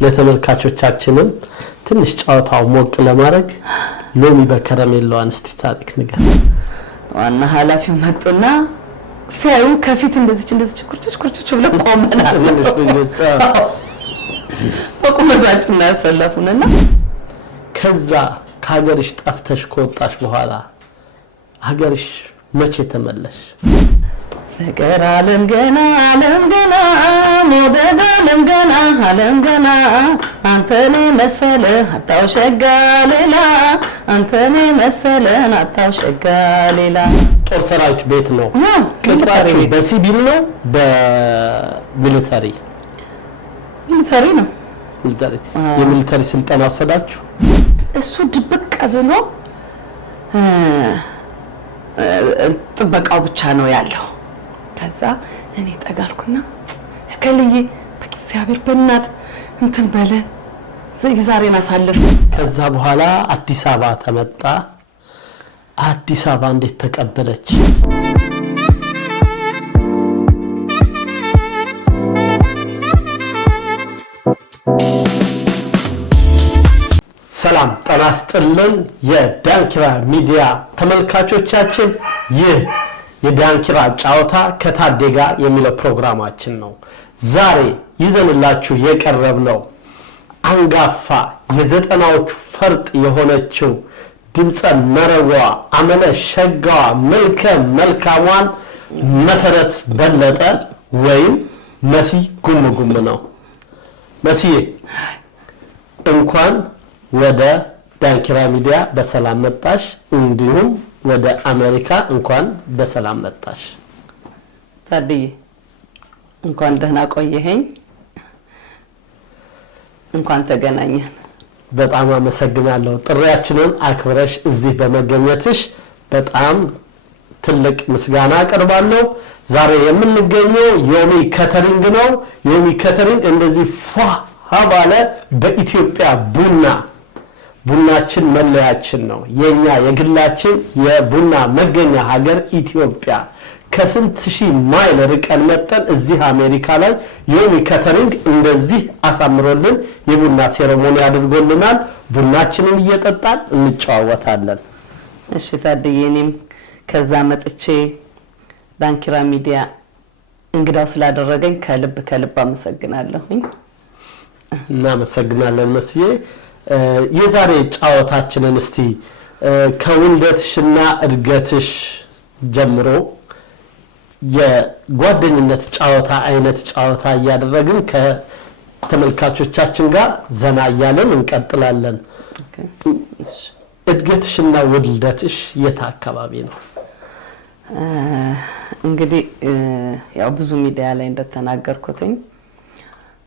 ለተመልካቾቻችንም ትንሽ ጫውታው ሞቅ ለማድረግ ሎሚ በከረሜላው አንስቲ ታሪክ ንገር። ዋና ኃላፊው መጡና ሲያዩ ከፊት እንደዚህ ኩርጭ ብለው ቆመና በቁመታችን ያሰለፉንና ከዛ ከሀገርሽ ጠፍተሽ ከወጣሽ በኋላ ሀገርሽ መቼ ተመለሽ? ፍቅር ዓለም ገና ሞደድ ዓለም ገና አንተኔ መሰለ አጣው ሸጋ ሌላ አንተኔ መሰለ አጣው ሸጋ ሌላ። ጦር ሰራዊት ቤት ነው ቅጥራችሁ? በሲቪል ነው በሚሊታሪ? ሚሊታሪ ነው። ሚሊታሪ የሚሊታሪ ስልጠና ወሰዳችሁ? እሱ ድብቅ ብሎ ጥበቃው ብቻ ነው ያለው። ከዛ እኔ ጠጋልኩና ከልዬ በእግዚአብሔር በእናት እንትን በለን ዛሬን አሳልፍ። ከዛ በኋላ አዲስ አበባ ተመጣ። አዲስ አበባ እንዴት ተቀበለች? ሰላም ጤና ይስጥልን የዳንኪራ ሚዲያ ተመልካቾቻችን፣ ይህ የዳንኪራ ጫውታ ከታዴ ጋር የሚለው ፕሮግራማችን ነው። ዛሬ ይዘንላችሁ የቀረብነው አንጋፋ የዘጠናዎቹ ፈርጥ የሆነችው ድምጸ መረዋ አመለ ሸጋዋ መልከ መልካሟን መሰረት በለጠ ወይም መሲ ጉምጉም ነው። መሲዬ እንኳን ወደ ዳንኪራ ሚዲያ በሰላም መጣሽ። እንዲሁም ወደ አሜሪካ እንኳን በሰላም መጣሽ። ታዲያ እንኳን ደህና ቆየኸኝ። እንኳን ተገናኘን። በጣም አመሰግናለሁ። ጥሪያችንን አክብረሽ እዚህ በመገኘትሽ በጣም ትልቅ ምስጋና አቀርባለሁ። ዛሬ የምንገኘው ዮሚ ከተሪንግ ነው። ዮሚ ከተሪንግ እንደዚህ ባለ በኢትዮጵያ ቡናችን መለያችን ነው። የኛ የግላችን የቡና መገኛ ሀገር ኢትዮጵያ ከስንት ሺህ ማይል ርቀን መጠን እዚህ አሜሪካ ላይ ዮሚ ከተሪንግ እንደዚህ አሳምሮልን የቡና ሴሬሞኒ አድርጎልናል። ቡናችንን እየጠጣን እንጨዋወታለን። እሺ ታዲያ እኔም ከዛ መጥቼ ዳንኪራ ሚዲያ እንግዳው ስላደረገኝ ከልብ አመሰግናለሁኝ። እናመሰግናለን መስዬ። የዛሬ ጫወታችንን እስቲ ከውልደትሽና እድገትሽ ጀምሮ የጓደኝነት አይነት ጫወታ እያደረግን ከተመልካቾቻችን ጋር ዘና እያለን እንቀጥላለን። እድገትሽና ውልደትሽ የት አካባቢ ነው? እንግዲህ ያው ብዙ ሚዲያ ላይ እንደተናገርኩትኝ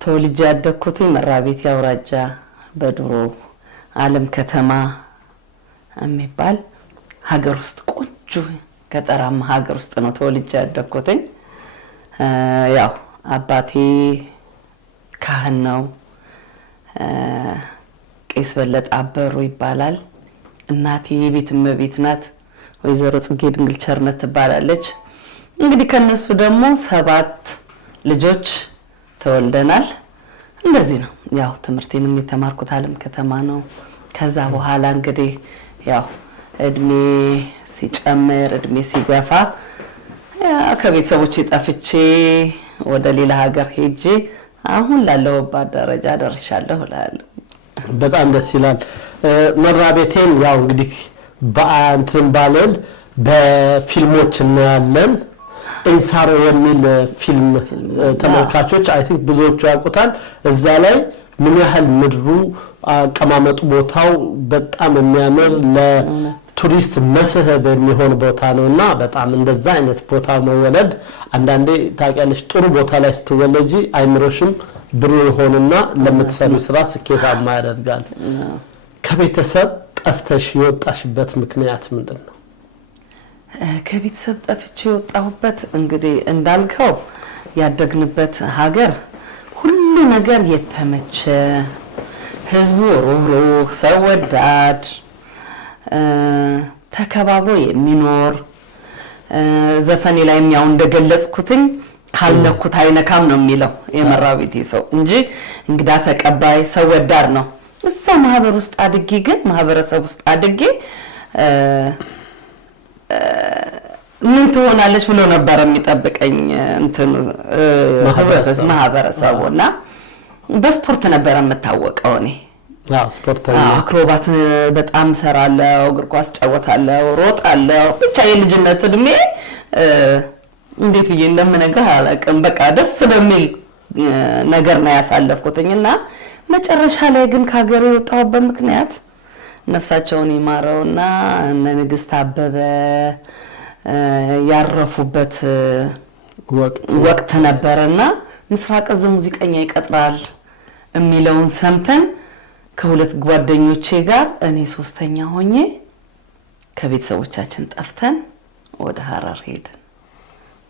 ተወልጄ ያደግኩትኝ መራቤት ያውራጃ በድሮ ዓለም ከተማ የሚባል ሀገር ውስጥ ቆንጆ ገጠራማ ሀገር ውስጥ ነው ተወልጄ ያደግኩትኝ። ያው አባቴ ካህን ነው፣ ቄስ በለጠ አበሩ ይባላል። እናቴ የቤት እመቤት ናት፣ ወይዘሮ ጽጌ ድንግል ቸርነት ትባላለች። እንግዲህ ከነሱ ደግሞ 7 ልጆች ተወልደናል። እንደዚህ ነው። ያው ትምህርቴንም የተማርኩት ዓለም ከተማ ነው። ከዛ በኋላ እንግዲህ ያው እድሜ ሲጨምር እድሜ ሲገፋ ከቤተሰቦቼ ጠፍቼ ወደ ሌላ ሀገር ሄጄ አሁን ላለሁበት ደረጃ ደርሻለሁ እላለሁ። በጣም ደስ ይላል። መራቤቴን ያው እንግዲህ በአንተም ባለል በፊልሞች እናያለን። ኢንሳሮ የሚል ፊልም ተመልካቾች አይ ቲንክ ብዙዎቹ ያውቁታል። እዛ ላይ ምን ያህል ምድሩ አቀማመጡ ቦታው በጣም የሚያምር ለቱሪስት መስህብ የሚሆን ቦታ ነውና በጣም እንደዛ አይነት ቦታ መወለድ አንዳንዴ ታውቂያለሽ ጥሩ ቦታ ላይ ስትወለጂ አይምሮሽም ብሩህ ይሆንና ለምትሰሩ ስራ ስኬታማ ያደርጋል። ከቤተሰብ ጠፍተሽ የወጣሽበት ምክንያት ምንድነው? ከቤተሰብ ጠፍቼ የወጣሁበት እንግዲህ እንዳልከው ያደግንበት ሀገር ሁሉ ነገር የተመቸ ህዝቡ ሩህሩህ ሰው ወዳድ ተከባብሮ የሚኖር ዘፈኔ ላይም ያው እንደገለጽኩትኝ ካልነኩት አይነካም ነው የሚለው የመራቤቴ ሰው እንጂ እንግዳ ተቀባይ ሰው ወዳድ ነው። እዛ ማህበር ውስጥ አድጌ ግን ማህበረሰብ ውስጥ አድጌ ምን ትሆናለች ብሎ ነበር የሚጠብቀኝ እንትኑ ማህበረሰቡና በስፖርት ነበር የምታወቀው እኔ ስፖርተኛ አክሮባት በጣም ሰራለው፣ እግር ኳስ ጫወታለው፣ ሮጣለው። ብቻ የልጅነት እድሜ እንዴት ብዬ እንደምነግርህ አላውቅም። በቃ ደስ በሚል ነገር ነው ያሳለፍኩትና መጨረሻ ላይ ግን ከሀገር የወጣሁበት ምክንያት ነፍሳቸውን ይማረውና እነ ንግስት አበበ ያረፉበት ወቅት ነበርና ምስራቅ እዝ ሙዚቀኛ ይቀጥራል የሚለውን ሰምተን ከሁለት ጓደኞቼ ጋር እኔ ሶስተኛ ሆኜ ከቤተሰቦቻችን ጠፍተን ወደ ሐረር ሄድን።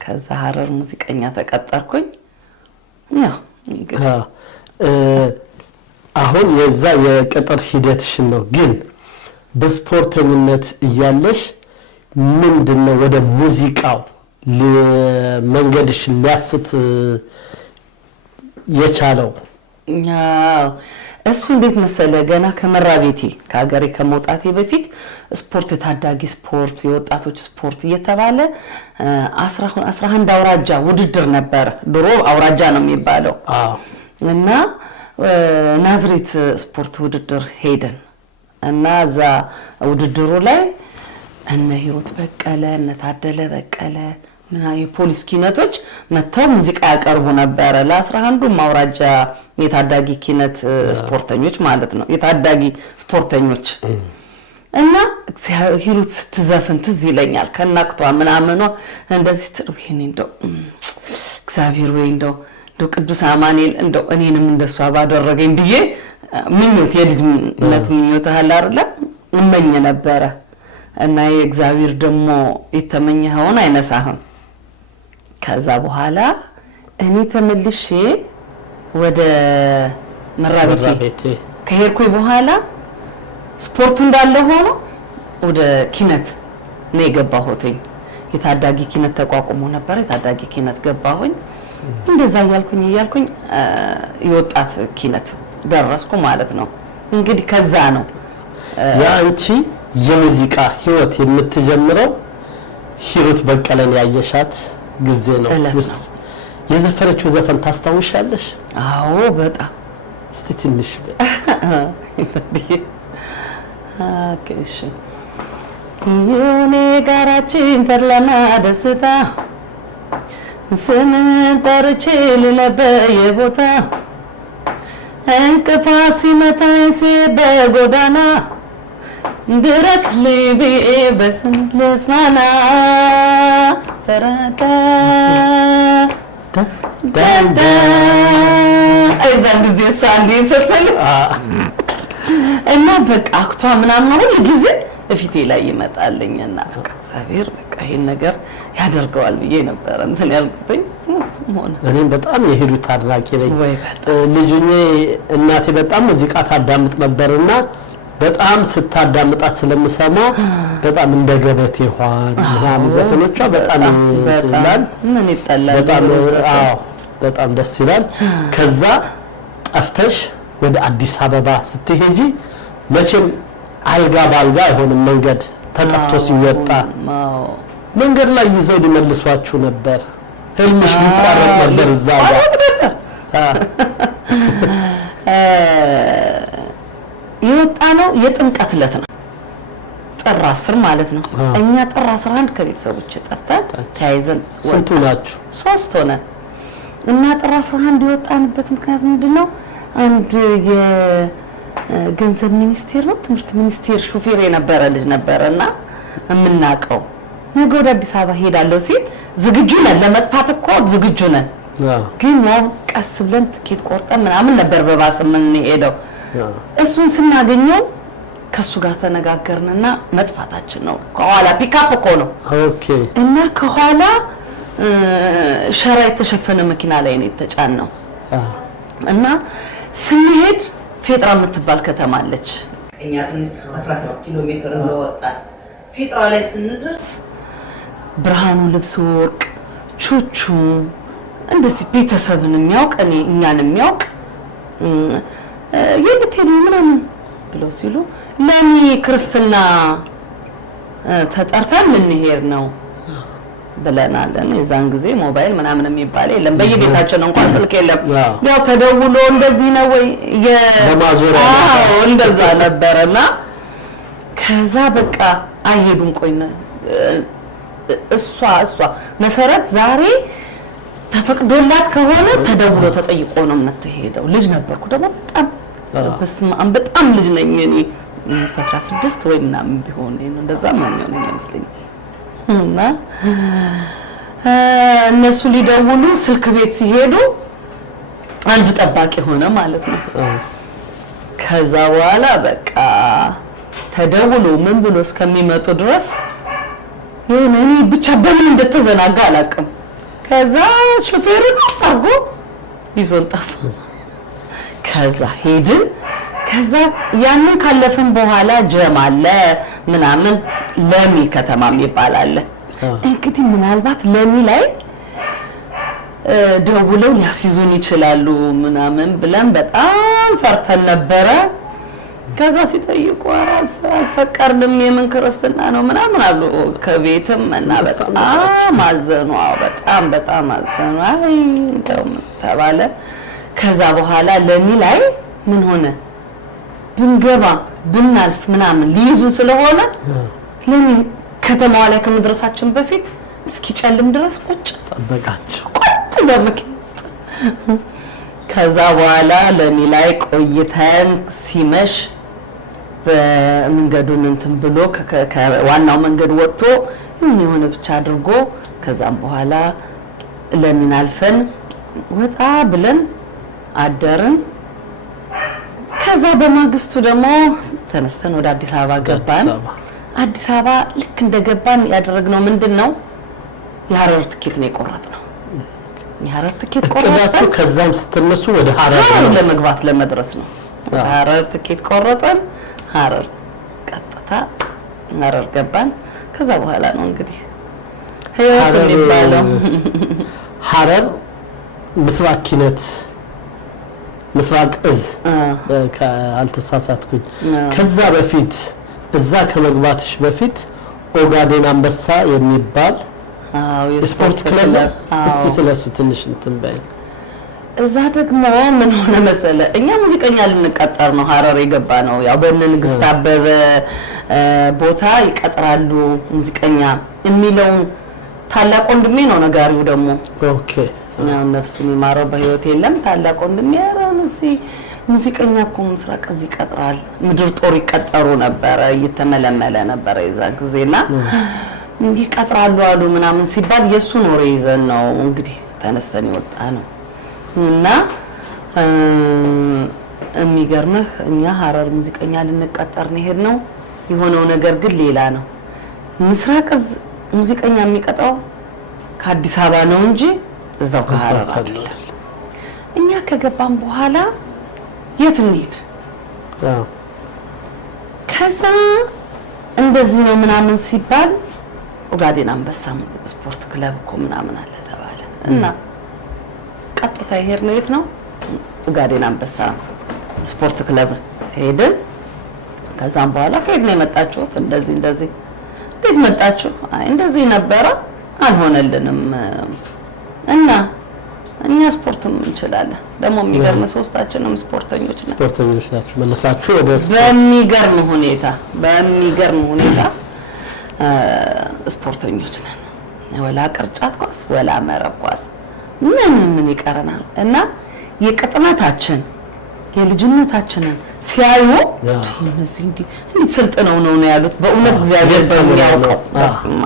ከዛ ሐረር ሙዚቀኛ ተቀጠርኩኝ። ያው እንግዲህ አሁን የዛ የቅጥር ሂደትሽን ነው። ግን በስፖርተኝነት እያለሽ ምንድነው ወደ ሙዚቃው መንገድሽን ሊያስት የቻለው? ያው እሱ እንዴት መሰለ ገና ከመራቤቴ ከሀገሬ ከመውጣቴ በፊት ስፖርት፣ የታዳጊ ስፖርት፣ የወጣቶች ስፖርት እየተባለ 11 አውራጃ ውድድር ነበር። ድሮ አውራጃ ነው የሚባለው እና ናዝሬት ስፖርት ውድድር ሄደን እና እዛ ውድድሩ ላይ እነ ሂሩት በቀለ እነ ታደለ በቀለ የፖሊስ ኪነቶች መተው ሙዚቃ ያቀርቡ ነበር። ለ11ዱም አውራጃ የታዳጊ ኪነት ስፖርተኞች ማለት ነው፣ የታዳጊ ስፖርተኞች እና ሂሩት ስትዘፍን ትዝ ይለኛል። ከናቅቷ ምናምኗ እንደዚህ ትሩሂን እንደው እግዚአብሔር ወይ እንደው ቅዱስ አማኑኤል እንደው እኔንም እንደሷ ባደረገኝ ብዬ ምኞት የልጅነት ምኞት አለ አይደለ እመኝ ነበረ። እና የእግዚአብሔር ደግሞ የተመኘኸውን አይነሳህም። ከዛ በኋላ እኔ ተመልሼ ወደ መራቤቴ ከሄድኩኝ በኋላ ስፖርቱ እንዳለ ሆኖ ወደ ኪነት ነው የገባሁት። የታዳጊ ኪነት ተቋቁሞ ነበር። የታዳጊ ኪነት ገባሁኝ። እንደዛ እያልኩኝ የወጣት ኪነት ደረስኩ ማለት ነው። እንግዲህ ከዛ ነው ያንቺ የሙዚቃ ህይወት የምትጀምረው ሂሩት በቀለን ያየሻት ጊዜ ነው ውስጥ የዘፈነችው ዘፈን ታስታውሻለሽ? አዎ በጣም። እስቲ ትንሽ እሺ የኔ ጋራችን ተድላና ደስታ ስምን ጠርቼ ልለበየ ቦታ እንቅፋት ሲመታኝ ሲሄድ በጎዳና ድረስ ልቤ በስም ልጽናና ተራታ ዳዳ እዛን ጊዜ እሷ እንዲህ ስትል እና በቃ አክቷ ምናምን ሁሉ ጊዜ እፊቴ ላይ ይመጣልኝና በቃ እግዚአብሔር በቃ ይሄን ነገር ያደርገዋል ብዬ ነበር እንትን ያልኩትኝ። እሱም ሆነ። እኔም በጣም የሂሩት አድናቂ ነኝ። ልጅኔ እናቴ በጣም ሙዚቃ ታዳምጥ ነበርና በጣም ስታዳምጣት ስለምሰማ በጣም እንደ ገበቴ ሆን ምናምን ዘፈኖቿ በጣም ይላል። ምን ይጣላል? በጣም ደስ ይላል። ከዛ ጠፍተሽ ወደ አዲስ አበባ ስትሄጂ መቼም አልጋ ባልጋ አይሆንም። መንገድ ተጠፍቶ ሲወጣ መንገድ ላይ ይዘው ሊመልሷችሁ ነበር። ህልምሽ ሊቋረጥ ነበር እዛ የወጣ ነው። የጥምቀት ዕለት ነው፣ ጥር 10 ማለት ነው። እኛ ጥር 11 ከቤተሰቦች ጠፍተን ተያይዘን ስንቱ ናችሁ? 3 ሆነን እና ጥር 11 የወጣንበት ምክንያት ምንድነው? አንድ የገንዘብ ሚኒስቴር ነው ትምህርት ሚኒስቴር ሹፌር የነበረ ልጅ ነበርና የምናውቀው ነገ ወደ አዲስ አበባ ሄዳለሁ ሲል ዝግጁ ነን፣ ለመጥፋት እኮ ዝግጁ ነን። ግን ያው ቀስ ብለን ትኬት ቆርጠን ምናምን ነበር በባስ ምን ሄደው እሱን ስናገኘው ከሱ ጋር ተነጋገርንና መጥፋታችን ነው። ከኋላ ፒካፕ እኮ ነው። ኦኬ። እና ከኋላ ሸራ የተሸፈነ መኪና ላይ ነው የተጫነው። እና ስንሄድ ፌጥራ የምትባል ከተማ አለች። እኛ 17 ኪሎ ሜትር እንደወጣን ፌጥራ ላይ ስንደርስ ብርሃኑ ልብስ ወርቅ ቹቹ እንደዚህ ቤተሰብን የሚያውቅ እኛን የሚያውቅ የልትሄዱ ምናምን ብለው ሲሉ ለኔ ክርስትና ተጠርተን ልንሄድ ነው ብለናል። የዛን ጊዜ ሞባይል ምናምን የሚባል የለም፣ በየቤታችን እንኳን ስልክ የለም። ያው ተደውሎ እንደዚህ ነው ወይ እንደዛ ነበርና ከዛ በቃ አይሄዱም። ቆይና እሷ መሰረት ዛሬ ተፈቅዶላት ከሆነ ተደውሎ ተጠይቆ ነው የምትሄደው። ልጅ ነበርኩ ደግሞ በጣም ልጅ ነኝ እኔ 16 ወይ ምናምን ቢሆን እንደዛ ማን ነው የሚመስለኝ። እና እነሱ ሊደውሉ ስልክ ቤት ሲሄዱ አንዱ ጠባቂ ሆነ ማለት ነው። ከዛ በኋላ በቃ ተደውሎ ምን ብሎ እስከሚመጡ ድረስ የሆነ እኔ ብቻ በምን እንደተዘናጋ አላውቅም። ከዛ ሹፌሩ ታርጎ ይዞን ጠፋ። ከዛ ሄድን። ከዛ ያንን ካለፍን በኋላ ጀማለ ምናምን ለሚ ከተማም ይባላል። እንግዲህ ምናልባት ለሚ ላይ ደውለው ሊያስይዙን ይችላሉ ምናምን ብለን በጣም ፈርተን ነበረ። ከዛ ሲጠይቁ አልፈቀድንም የምን ክርስትና ነው ምናምን አሉ ከቤትም እና በጣም አዘኑ። በጣም አዘኑ። አይ ተባለ። ከዛ በኋላ ለሚ ላይ ምን ሆነ ብንገባ ብናልፍ ምናምን ሊይዙ ስለሆነ ለሚ ከተማዋ ላይ ከመድረሳችን በፊት እስኪጨልም ድረስ ቁጭ ጠበቃቸው በመኪና ውስጥ። ከዛ በኋላ ለሚ ላይ ቆይተን ሲመሽ በመንገዱን እንትን ብሎ ከዋናው መንገድ ወጥቶ የሆነ ብቻ አድርጎ ከዛም በኋላ ለሚን አልፈን ወጣ ብለን አደርን። ከዛ በማግስቱ ደግሞ ተነስተን ወደ አዲስ አበባ ገባን። አዲስ አበባ ልክ እንደገባን ያደረግነው ምንድነው የሐረር ትኬት ነው የቆረጥነው። የሐረር ትኬት ቆረጥን። ከዛም ስትነሱ ወደ ሐረር ለመግባት ለመድረስ ነው። ሐረር ትኬት ቆረጥን። ሐረር ቀጥታ ሐረር ገባን። ከዛ በኋላ ነው እንግዲህ ህይወት የሚባለው። ሐረር ምስራቅ ኪነት ምስራቅ እዝ ካልተሳሳትኩኝ። ከዛ በፊት እዛ ከመግባትሽ በፊት ኦጋዴን አንበሳ የሚባል ስፖርት ክለብ እስቲ ስለሱ ትንሽ እንትን በይ። እዛ ደግሞ ምን ሆነ መሰለ እኛ ሙዚቀኛ ልንቀጠር ነው ሐረር የገባ ነው። ያው በንግስት አበበ ቦታ ይቀጥራሉ ሙዚቀኛ የሚለውን ታላቅ ወንድሜ ነው ነጋሪው ደግሞ። ኦኬ ያው ነፍሱን ይማረው በህይወት የለም። ታላቅ ወንድሜ ያራንሲ ሙዚቀኛ እኮ ምስራቅ እዚህ ይቀጥራል። ምድር ጦር ይቀጠሩ ነበር፣ እየተመለመለ ነበር የዛ ጊዜና እንዲህ ቀጥራሉ አሉ ምናምን ሲባል የሱን ወሬ ይዘን ነው እንግዲህ ተነስተን ይወጣ ነው። እና የሚገርምህ እኛ ሐረር ሙዚቀኛ ልንቀጠር ነው ሄድነው። የሆነው ነገር ግን ሌላ ነው። ምስራቅ ሙዚቀኛ የሚቀጣው ከአዲስ አበባ ነው እንጂ እዛው ከሐረር አይደለም። እኛ ከገባን በኋላ የት እንሂድ? ከዛ እንደዚህ ነው ምናምን ሲባል ኦጋዴን አንበሳ ስፖርት ክለብ እኮ ምናምን አለ ተባለ እና ቀጥታ ይሄድ ነው። የት ነው? ኦጋዴን አንበሳ ስፖርት ክለብ ሄድን። ከዛም በኋላ ከየት ነው የመጣችሁት? እንደዚህ እንዴት መጣችሁ? አይ እንደዚህ ነበረ አልሆነልንም እና እኛ ስፖርትም እንችላለን። ደግሞ የሚገርም ሶስታችንም ስፖርተኞች ናችሁ። መለሳችሁ ወደ በሚገርም ሁኔታ ስፖርተኞች ነን። ወላ ቅርጫት ኳስ ወላ መረብ ኳስ ምን ይቀረናል? እና የቅጥነታችን የልጅነታችንን ሲያዩ እነዚህ እንዲህ ስልጥነው ነው ያሉት። በእውነት እግዚአብሔር በሚያውቀው በስማ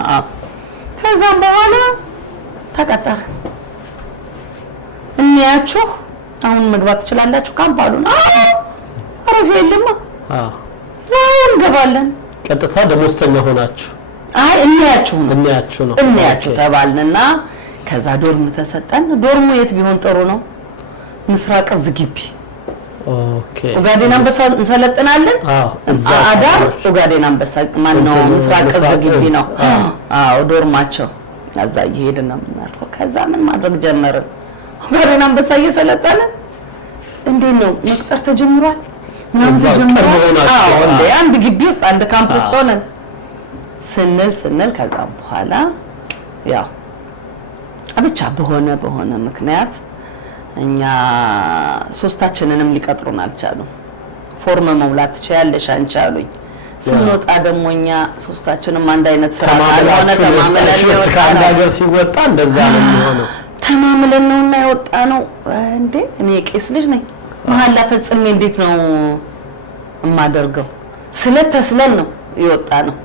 ከዛ በኋላ ተቀጠረ። እንያችሁ አሁን መግባት ትችላላችሁ ካምፓሉን አረፍ የለማ እንገባለን። ቀጥታ ደሞዝተኛ ሆናችሁ? አይ እንያችሁ ተባልንና ከዛ ዶርም ተሰጠን። ዶርሙ የት ቢሆን ጥሩ ነው? ምስራቅ እዝ ግቢ። ኦኬ ኦጋዴን አንበሳ እንሰለጥናለን። አዳር ኦጋዴን አንበሳ ማነው ምስራቅ እዝ ግቢ ነው። ዶርማቸው ከዛ እየሄድን ነው የምናርፈው። ከዛ ምን ማድረግ ጀመርን? ኦጋዴን አንበሳ እየሰለጠነ እንዴት ነው መቅጠር ተጀምሯል እዛው ቅርብ ሆናችሁ። አዎ እንደ አንድ ግቢ ውስጥ አንድ ካምፕ ውስጥ ሆነን ስንል ከዛም በኋላ ያው ብቻ በሆነ ምክንያት እኛ ሶስታችንንም ሊቀጥሩን አልቻሉም። ፎርም መሙላት ትችያለሽ አንቺ አሉኝ። ስንወጣ ደግሞ እኛ ሶስታችንም አንድ አይነት ስራ ካልሆነ ተማምለን ከአንድ ሀገር ሲወጣ እንደዛ ነው የሚሆነው። ተማምለን ነውና የወጣ ነው። እንዴ እኔ ቄስ ልጅ ነኝ መሐላ ፈጽሜ እንዴት ነው የማደርገው? ስለተስለን ነው የወጣ ነው።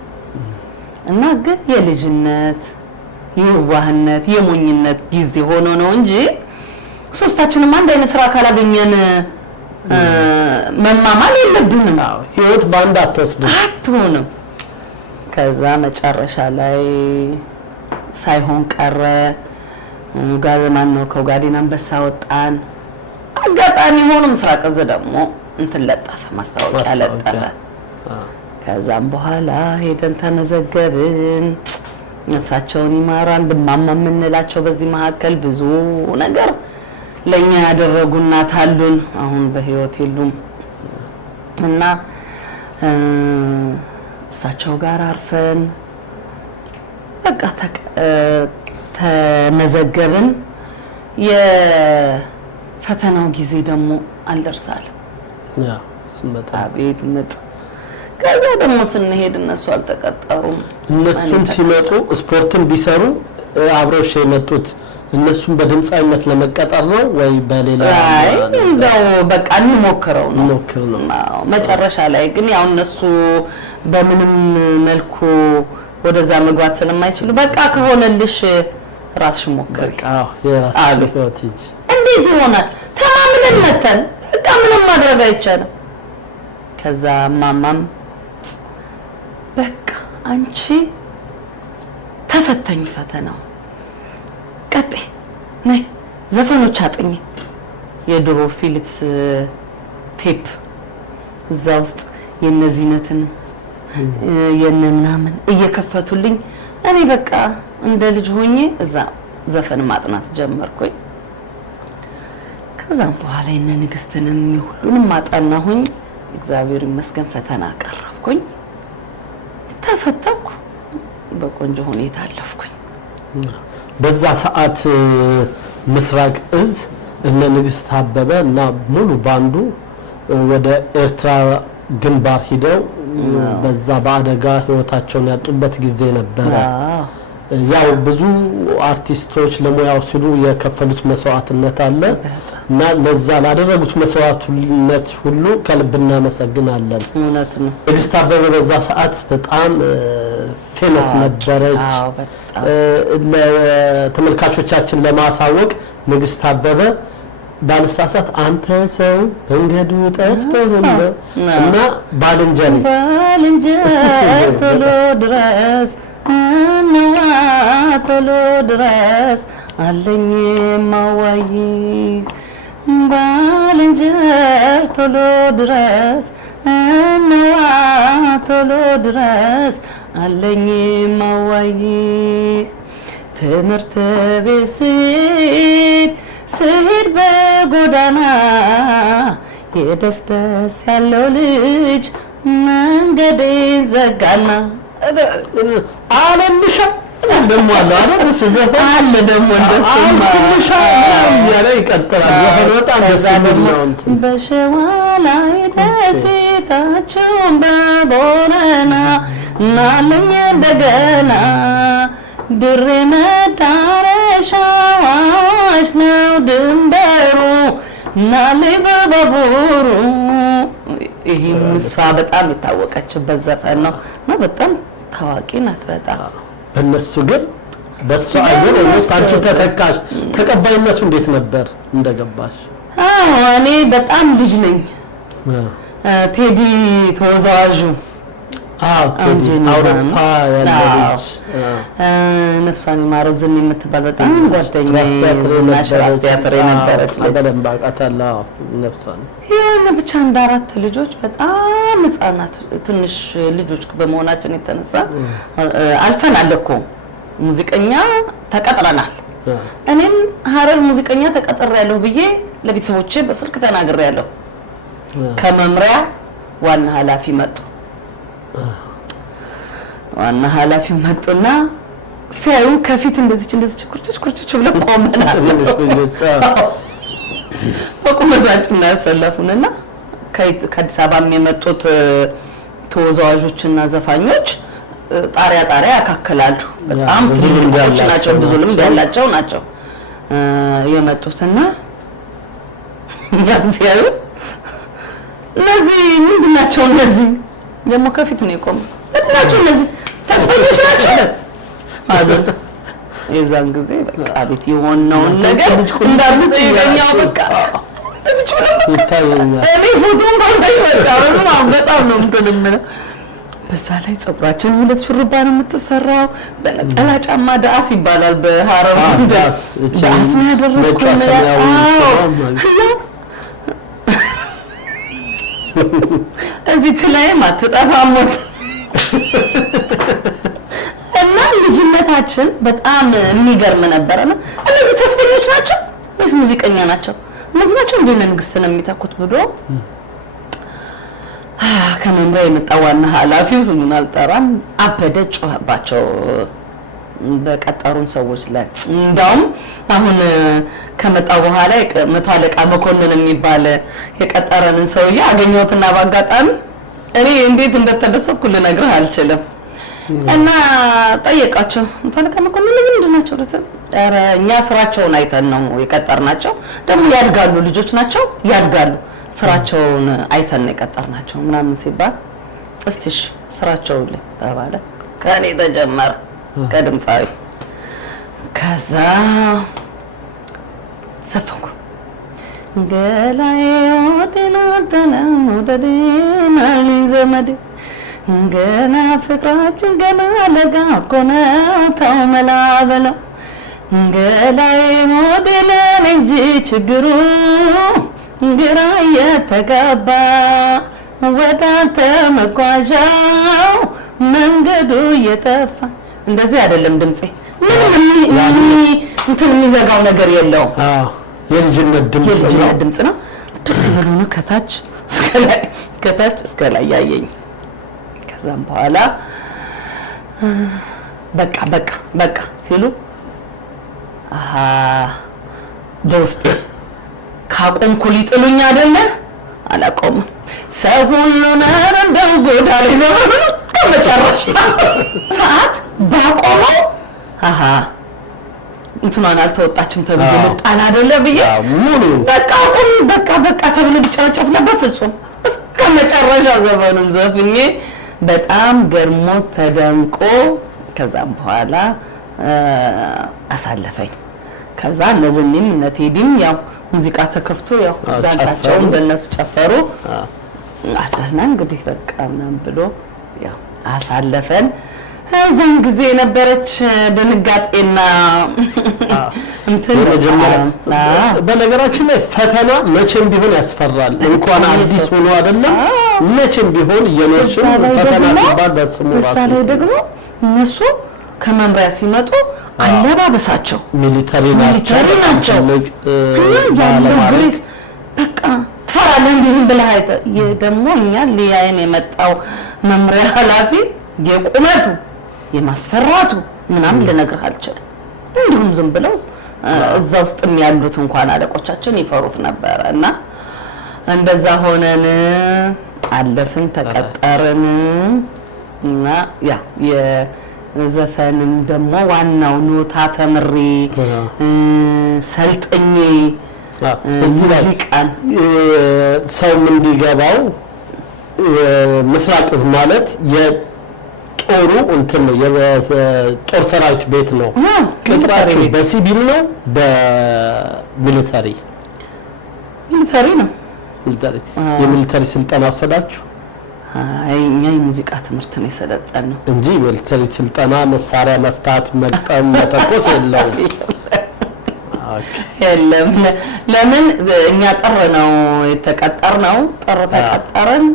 እና ግን የልጅነት የዋህነት የሞኝነት ጊዜ ሆኖ ነው እንጂ ሶስታችንም አንድ አይነት ስራ ካላገኘን መማማል የለብንም። ህይወት ባንድ አትሆንም። ከዛ መጨረሻ ላይ ሳይሆን ቀረ። ጋዘማን ነው ከኦጋዴን አንበሳ ወጣን። አጋጣሚ ሆኖ ምስራቅ እዝ ደግሞ እንትን ለጠፈ ማስታወቂያ ለጠፈ። ከዛም በኋላ ሄደን ተመዘገብን። ነፍሳቸውን ይማራል ድማማ የምንላቸው በዚህ መካከል ብዙ ነገር ለኛ ያደረጉ እናት አሉን፣ አሁን በህይወት የሉም። እና እሳቸው ጋር አርፈን በቃ ተመዘገብን። የፈተናው ጊዜ ደግሞ አልደርሳለም። ስንመጣ አቤት ምጥ። ከዛ ደግሞ ስንሄድ እነሱ አልተቀጠሩም። እነሱም ሲመጡ ስፖርትን ቢሰሩ አብረውሽ የመጡት እነሱም በድምጻይነት ለመቀጠር ነው ወይ በሌላ? አይ እንደው በቃ እንሞክረው ነው። መጨረሻ ላይ ግን ያው እነሱ በምንም መልኩ ወደዛ መግባት ስለማይችሉ በቃ ከሆነልሽ ራስሽ ሞክሪ። በቃ የራስሽ ህይወት እንጂ እንዴት ይሆናል? ተማምነን መተን በቃ ምንም ማድረግ አይቻልም። ከዛ ማማም በቃ አንቺ ተፈተኝ ፈተናው ቀጤ ነይ ዘፈኖች አጥኚ የድሮ ፊሊፕስ ቴፕ እዛ ውስጥ የነዚህነትን የነምናምን እየከፈቱልኝ እኔ በቃ እንደ ልጅ ሆኜ እዛ ዘፈን ማጥናት ጀመርኩኝ። ከዛም በኋላ የነ ንግስትንም ሁሉንም ማጣናሁኝ። እግዚአብሔር ይመስገን ፈተና ቀረብኩኝ፣ ተፈተንኩ፣ በቆንጆ ሁኔታ አለፍኩኝ። በዛ ሰዓት ምስራቅ እዝ እነ ንግስት አበበ እና ሙሉ ባንዱ ወደ ኤርትራ ግንባር ሂደው በዛ በአደጋ ህይወታቸውን ያጡበት ጊዜ ነበረ። ያው ብዙ አርቲስቶች ለሙያው ሲሉ የከፈሉት መስዋዕትነት አለ እና ለዛ ላደረጉት መስዋዕትነት ሁሉ ከልብ እናመሰግናለን። እውነት ነው። ንግስት አበበ በዛ ሰዓት በጣም ፌመስ ነበረች። ለተመልካቾቻችን ለማሳወቅ ንግስት አበበ ባልሳሳት አንተ ሰው እንገዱ ጠፍቶ እንደው እና ባልንጀሪ ቶሎ ድረስ አንዋ ቶሎ ድረስ አለኝ ማዋይ ባልንጀር ቶሎ ድረስ አንዋ ቶሎ ድረስ አለኝ ማዋይ ትምህርት ቤት ስሄድ በጎዳና የደስደስ ያለው ልጅ መንገዴን ዘጋና አለምሻ ደሞ አለ አይደል? ሲዘፋ አለ ደሞ እንደሱማ አለምሻ ያለ ይቀጥላል። ይሄ በጣም ደስ የሚል ነው። በሸዋ ላይ ደስታቸውን በቦረና ናለኝ እንደገና ድሬ መዳረሻው አዋሽ ነው ድንበሩ ናለኝ በባቡሩ። ይሄም እሷ በጣም የታወቀችበት ዘፈን ነው እና በጣም ታዋቂ ናት። በጣም በእነሱ ግን በእሷ አገር ውስጥ አንቺ ተተካሽ። ተቀባይነቱ እንዴት ነበር እንደገባሽ? እኔ በጣም ልጅ ነኝ። ቴዲ ተወዛዋዡ ቴዲ አውሮፓ ያለች ነፍሷን ይማረው ዝም የምትባል በጣም ጓደኛዬ ቲያትር የነበረች በደንብ አውቃታለሁ ነፍሷን። ይሄን ብቻ እንደ 4 ልጆች በጣም ህፃናት ትንሽ ልጆች በመሆናችን የተነሳ አልፈናል እኮ ሙዚቀኛ ተቀጥረናል። እኔም ሀረር ሙዚቀኛ ተቀጥሬያለሁ ብዬ ለቤተሰቦቼ በስልክ ተናግሬያለሁ። ከመምሪያ ዋና ኃላፊ መጡ። ዋና ኃላፊ መጡና ሲያዩ ከፊት እንደዚህ ኩርችች ብለው ቆመናል። በቁመታችን ያሰለፉንና ከአዲስ አበባ የመጡት ተወዛዋዦችና ዘፋኞች ጣሪያ ያካክላሉ። በጣም ትልልቆች ናቸው፣ ብዙ ልምድ ያላቸው ናቸው የመጡትና ያንሲያሉ። እነዚህ ምንድን ናቸው? እነዚህ ደግሞ ከፊት ነው የቆመው። ምንድን ናቸው እነዚህ? ተስፈኞች ናቸው አሉ። የዛን ጊዜ በቃ ቤት የሆነውን ነገር እንዳሉት ይገኛው በቃ እዚህ ይታየኛል። እኔ ፎቶን ባሳይ በጣም ነው እንትን በዛ ላይ ፀጉራችን ሁለት ሹሩባ ነው የምትሰራው። በነጠላ ጫማ ዳስ ይባላል በሐረር ዳስ ነው ያደረኩት። እዚህ ላይ ማትጠፋም እና ልጅነታችን በጣም የሚገርም ነበርና እነዚህ ተስፈኞች ናቸው ወይስ ሙዚቀኛ ናቸው? እነዚህ ናቸው እንደ ንግስት ነው የሚታኩት ብሎ ከመምሪያ የመጣው ዋና ኃላፊው ስሙን አልጠራም አበደ ጮህባቸው በቀጠሩን ሰዎች ላይ። እንዳውም አሁን ከመጣው በኋላ መቶ አለቃ መኮንን የሚባል የቀጠረንን ሰውዬ አገኘሁትና ባጋጣሚ እኔ እንዴት እንደተደሰትኩ ልነግርህ አልችልም። እና ጠየቃቸው መቶ አለቃ መኮንን ለምን እንደናቸው ለተን ኧረ እኛ ስራቸውን አይተን ነው የቀጠርናቸው፣ ደግሞ ያድጋሉ፣ ልጆች ናቸው ያድጋሉ፣ ስራቸውን አይተን የቀጠርናቸው ምናምን ሲባል እስቲሽ ስራቸውን ላይ ተባለ። ከኔ ተጀመረ ከድምጻዊ ከዛ ሰፈንኩ ገላዬ ወደና ተናው ወደና ዘመድ ገና ፍቅራችን ገና ለጋ ኮነ ተመላ በለው ገላዬ ወደና እንጂ ችግሩ ግራ የተጋባ ወዳንተ መጓዣው መንገዱ እየጠፋ እንደዚህ አይደለም ድምጼ ምንም እንትን የሚዘጋው ነገር የለው። የልጅነት ድምጽ ነው። በዚህ ብሎ ከታች እስከ ላይ ያየኝ። ከዛም በኋላ በቃ ሲሉ በውስጤ ካቆምኩ ሊጥሉኝ አይደለ አላቆምም። ሰው ሁሉ ነገር እንደው ጎዳሌ ዘመኑ ከመጨረሻ ሰዓት ባቆመው እንትማን አልተወጣችም ተብሎ መጣል አይደለ ብዬ ሙሉ በቃ ተብሎ ቢጨረጨፍ ነበር። ፍጹም እስከ መጨረሻ ዘመኑን ዘፍኜ በጣም ገርሞ ተደንቆ ከዛም በኋላ አሳለፈኝ። ከዛ እነዚህም ቴዲም ያው ሙዚቃ ተከፍቶ ያው ዳንሳቸውን በእነሱ ጨፈሩ። አዳና እንግዲህ በቃ ምናምን ብሎ ያው አሳለፈን። እዛን ጊዜ የነበረች ድንጋጤና እንትን በነገራችን ላይ ፈተና መቼም ቢሆን ያስፈራል። እንኳን አዲስ ሆኖ አይደለም መቼም ቢሆን እየኖርሽ ፈተና ሲባል በስሙ ራሱ ላይ ደግሞ እነሱ ከመምሪያ ሲመጡ አለባበሳቸው ሚሊተሪ ናቸው። በቃ ተራለን ዝም ብለህ ደግሞ እኛ ሊያየን የመጣው መምሪያ ኃላፊ የቁመቱ የማስፈራቱ ምናምን ልነግርህ አልችልም። እንዲሁም ዝም ብለው እዛ ውስጥም ያሉት እንኳን አለቆቻችን ይፈሩት ነበር። እና እንደዛ ሆነን አለፍን፣ ተቀጠርን እና ያ የዘፈንም ደግሞ ዋናው ኖታ ተምሬ ሰልጥኜ ሙዚቃን ሰው እንዲገባው ምስራቅ ማለት የጦሩ እንትን ነው፣ የጦር ሰራዊት ቤት ነው። ቅጥራችሁ በሲቪል ነው በሚሊተሪ ነው? የሚሊተሪ ስልጠና ወሰዳችሁ? እኛ የሙዚቃ ትምህርት ነው የሰለጠነው እንጂ ሚሊተሪ ስልጠና መሳሪያ መፍታት መቅጠም መተኮስ የለውም። የለም። ለምን እኛ ጥር ነው የተቀጠርነው። ጥር ተቀጠርን።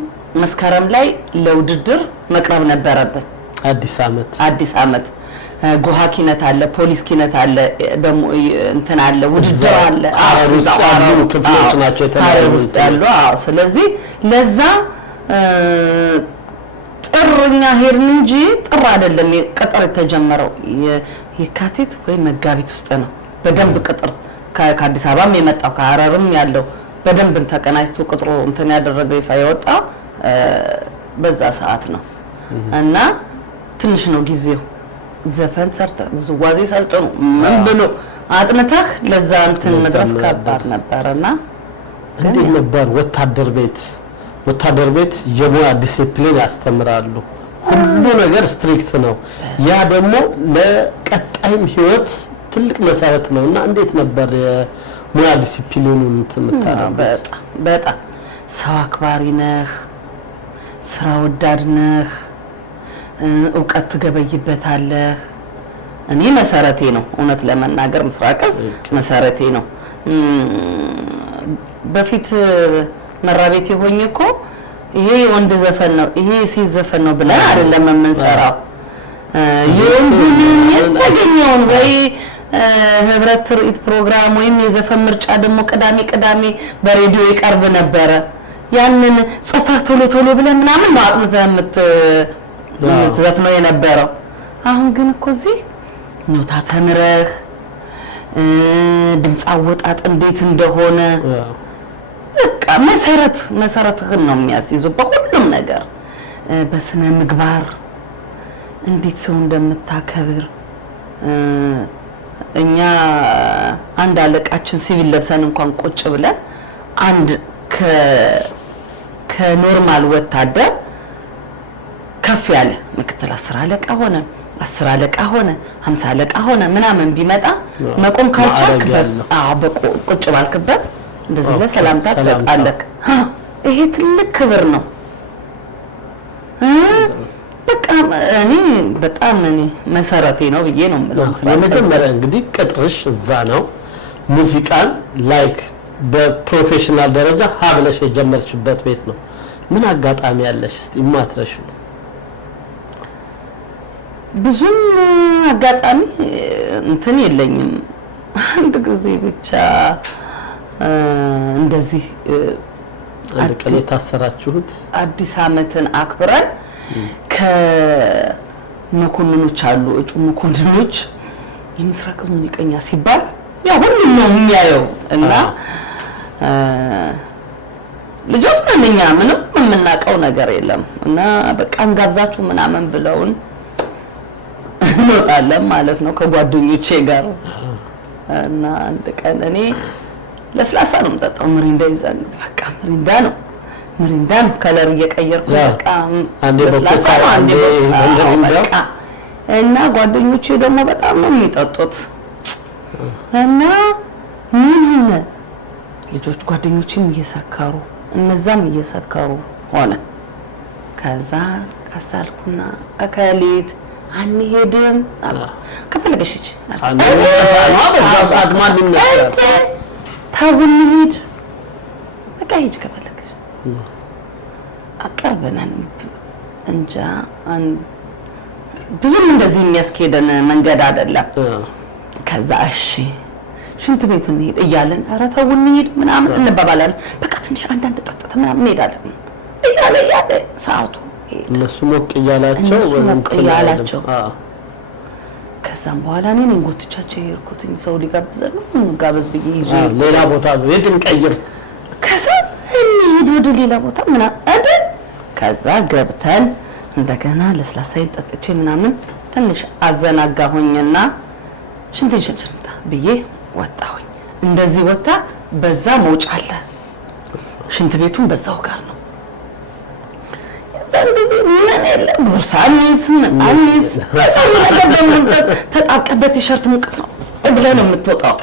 መስከረም ላይ ለውድድር መቅረብ ነበረብን። አዲስ አመት ጎሃ ኪነት አለ፣ ፖሊስ ኪነት አለ፣ ደግሞ እንትን አለ፣ ውድድር አለ። ሀረር ውስጥ ያሉ ክፍሎች ናቸው የተለያዩ ውስጥ ያሉ። ስለዚህ ለዛ ጥርኛ ሄድን እንጂ ጥር አይደለም ቅጥር የተጀመረው የካቲት ወይ መጋቢት ውስጥ ነው። በደንብ ቅጥር ከአዲስ አበባም የመጣው ከሀረርም ያለው በደንብ ተቀናጅቶ ቅጥሩ እንትን ያደረገው ይፋ የወጣው በዛ ሰዓት ነው። እና ትንሽ ነው ጊዜው። ዘፈን ሰርተ ውዝዋዜ ሰልጥኑ ምን ብሎ አጥንተህ ለዛ እንትን መድረስ ከባድ ነበርና እንዴት ነበር ወታደር ቤት የሙያ ዲሲፕሊን ያስተምራሉ። ሁሉ ነገር ስትሪክት ነው። ያ ደግሞ ለቀጣይም ህይወት ትልቅ መሰረት ነውና እንዴት ነበር የሙያ ዲሲፕሊኑን ተመታረበት? በጣም ሰው አክባሪ ነህ፣ ስራ ወዳድ ነህ፣ እውቀት ትገበይበታለህ። እኔ መሰረቴ ነው እውነት ለመናገር ምስራቅስ መሰረቴ ነው። በፊት መራቤት የሆኝ እኮ ይሄ ወንድ ዘፈን ነው ይሄ ሴት ዘፈን ነው ብለን አይደለም የምንሰራው። የወንዱን የተገኘውን ወይ ህብረት ትርኢት ፕሮግራም ወይም የዘፈን ምርጫ ደግሞ ቅዳሜ በሬዲዮ ይቀርብ ነበረ። ያንን ጽፈህ ቶሎ ብለን ምናምን ነው አጥንተህ የምትዘፍነው የነበረው። አሁን ግን እኮ እዚህ ኖታ ተምረህ ድምፅ አወጣጥ እንዴት እንደሆነ በቃ መሰረትህን ነው የሚያስይዘው በሁሉም ነገር። በስነ ምግባር እንዴት ሰው እንደምታከብር እኛ አንድ አለቃችን ሲቪል ለብሰን እንኳን ቁጭ ብለን አንድ ከኖርማል ወታደር ከፍ ያለ ምክትል 10 አለቃ ሆነ 10 አለቃ ሆነ 50 አለቃ ሆነ ምናምን ቢመጣ መቆም ካልቻልክ ቁጭ ባልክበት እንደዚህ ለሰላምታ ትሰጣለህ። ይሄ ትልቅ ክብር ነው። በቃ እኔ በጣም መሰረቴ ነው ብዬ ነው የምለው። የመጀመሪያ እንግዲህ ቅጥርሽ እዛ ነው። ሙዚቃን ላይክ በፕሮፌሽናል ደረጃ ሀብለሽ የጀመርሽበት ቤት ነው። ምን አጋጣሚ ያለሽ እስቲ ማትረሹ? ብዙም አጋጣሚ እንትን የለኝም። አንድ ጊዜ ብቻ እንደዚህ አንድ ቀን የታሰራችሁት አዲስ አመትን አክብረን ከመኮንኖች አሉ እጩ መኮንኖች የምስራቅ ሙዚቀኛ ሲባል ያ ሁሉም ነው የሚያየው እና ልጆች ነንኛ ምንም የምናውቀው ነገር የለም እና በቃ እንጋብዛችሁ ምናምን ብለውን እንወጣለን ማለት ነው ከጓደኞቼ ጋር እና አንድ ቀን እኔ ለስላሳ ነው የምጠጣው ምሪንዳ ይዛል በቃ ምሪንዳ ነው ከለር እየቀየርኩ በቃ አንዴ ለስላሳ አንዴ በቃ እና ጓደኞቼ ደግሞ በጣም ነው የሚጠጡት እና ምን ሆነ ልጆች ጓደኞቼም እየሰከሩ እነዛም እየሰከሩ ሆነ። ከዛ ቀሳልኩና አካሊት አንሄድም አላ ከፈለገሽ እጂ በዛ ሰዓት ማን ይነሳል ታውንሂድ በቃ ሂጅ ከፈለገሽ አቀርበናል እንጃ ብዙም እንደዚህ የሚያስኬደን መንገድ አይደለም። ከዛ እሺ ሽንት ቤት እንሂድ እያለን ኧረ ተው እንሂድ ምናምን እንባባላለን። በቃ ትንሽ አንዳንድ ጠጥተን ምናምን እንሄዳለን እያለ ሰዓቱ እነሱ ሞቅ እያላቸው ከዛም በኋላ እኔን እንጎትቻቸው የሄድኩትኝ ሰው ሊጋብዘን ነው ጋበዝ ብዬ ይዤ ሌላ ቦታ ቤት እንቀይር ከዛ እንሂድ ወደ ሌላ ቦታ ምናምን ከዛ ገብተን እንደገና ለስላሳይ ጠጥቼ ምናምን ትንሽ አዘናጋሁኝና ሽንቴን ሸንሽንታ ብዬ ወጣሁኝ። እንደዚህ ወጣ በዛ መውጫ አለ ሽንት ቤቱን በዛው ጋር ነው። እንደዚህ ምን ያለ ቦርሳኒስ አኒስ ተጣቀበት ቲሸርት ሙቀት ነው ብለህ ነው የምትወጣው።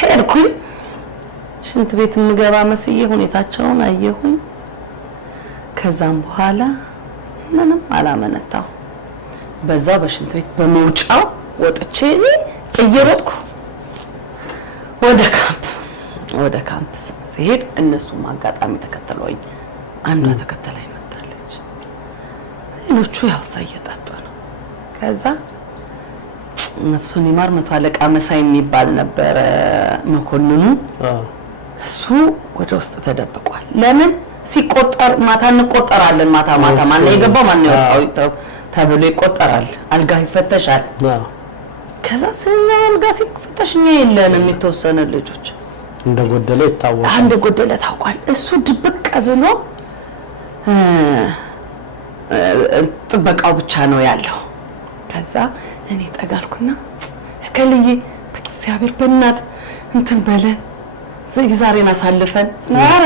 ሄድኩኝ ሽንት ቤት የምገባ መስዬ ሁኔታቸውን አየሁኝ። ከዛም በኋላ ምንም አላመነታው በዛው በሽንት ቤት በመውጫው ወጥቼ እየሮጥኩ ወደ ካምፕ ሲሄድ እነሱም አጋጣሚ ተከተሉኝ። አንዷ ተከተላይ መጣለች። ሌሎቹ ያው እየጠጡ ነው። ከዛ ነፍሱን ይማር መቶ አለቃ መሳይ የሚባል ነበረ መኮንኑ እሱ ወደ ውስጥ ተደብቋል ለምን ሲቆጠር ማታ እንቆጠራለን ማታ ማን የገባው ማን የወጣው ተብሎ ይቆጠራል አልጋ ይፈተሻል ከዛ ስለኛ አልጋ ሲፈተሽኛ የለንም የተወሰነ ልጆች እንደጎደለ ታውቋል እሱ ድብቅ ብሎ ጥበቃው ብቻ ነው ያለው ከዛ እኔ ጠጋልኩና ከልዬ በእግዚአብሔር በእናት እንትን በለ ዛሬን አሳልፈን ስናረ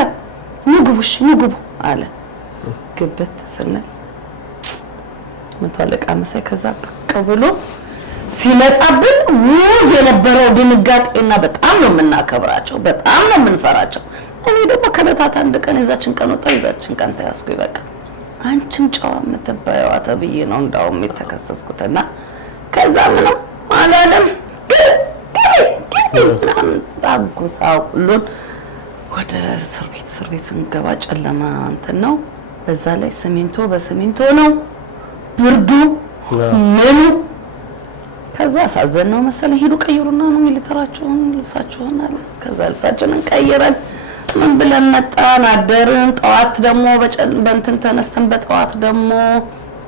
ንግቡ አለ ግብት ስንል መቶ አለቃ መሳይ ከዛ በቃ ብሎ ሲመጣብን የነበረው ድንጋጤና በጣም ነው የምናከብራቸው በጣም ነው የምንፈራቸው እኔ ደግሞ ከበታት አንድ ቀን እዛችን ቀን ወጣ እዛችን ቀን ተያዝኩ ይበቃ አንቺም ጨዋ መተባየዋ ተብዬ ነው እንዳውም የተከሰስኩትና ከዛ ምንም አላለም ግን ታጉሳው ሁሉን ወደ እስር ቤት ስንገባ ጨለማ እንትን ነው በዛ ላይ በሲሚንቶ ነው ብርዱ ምኑ ከዛ ሳዘነው መሰለኝ ሄዱ ቀይሩና ነው ሚሊተራቸውን ልብሳቸውን አለ ከዛ ልብሳችንን ቀይረን ምን ብለን መጣን አደርን ጠዋት ደግሞ በእንትን ተነስተን በጠዋት ደግሞ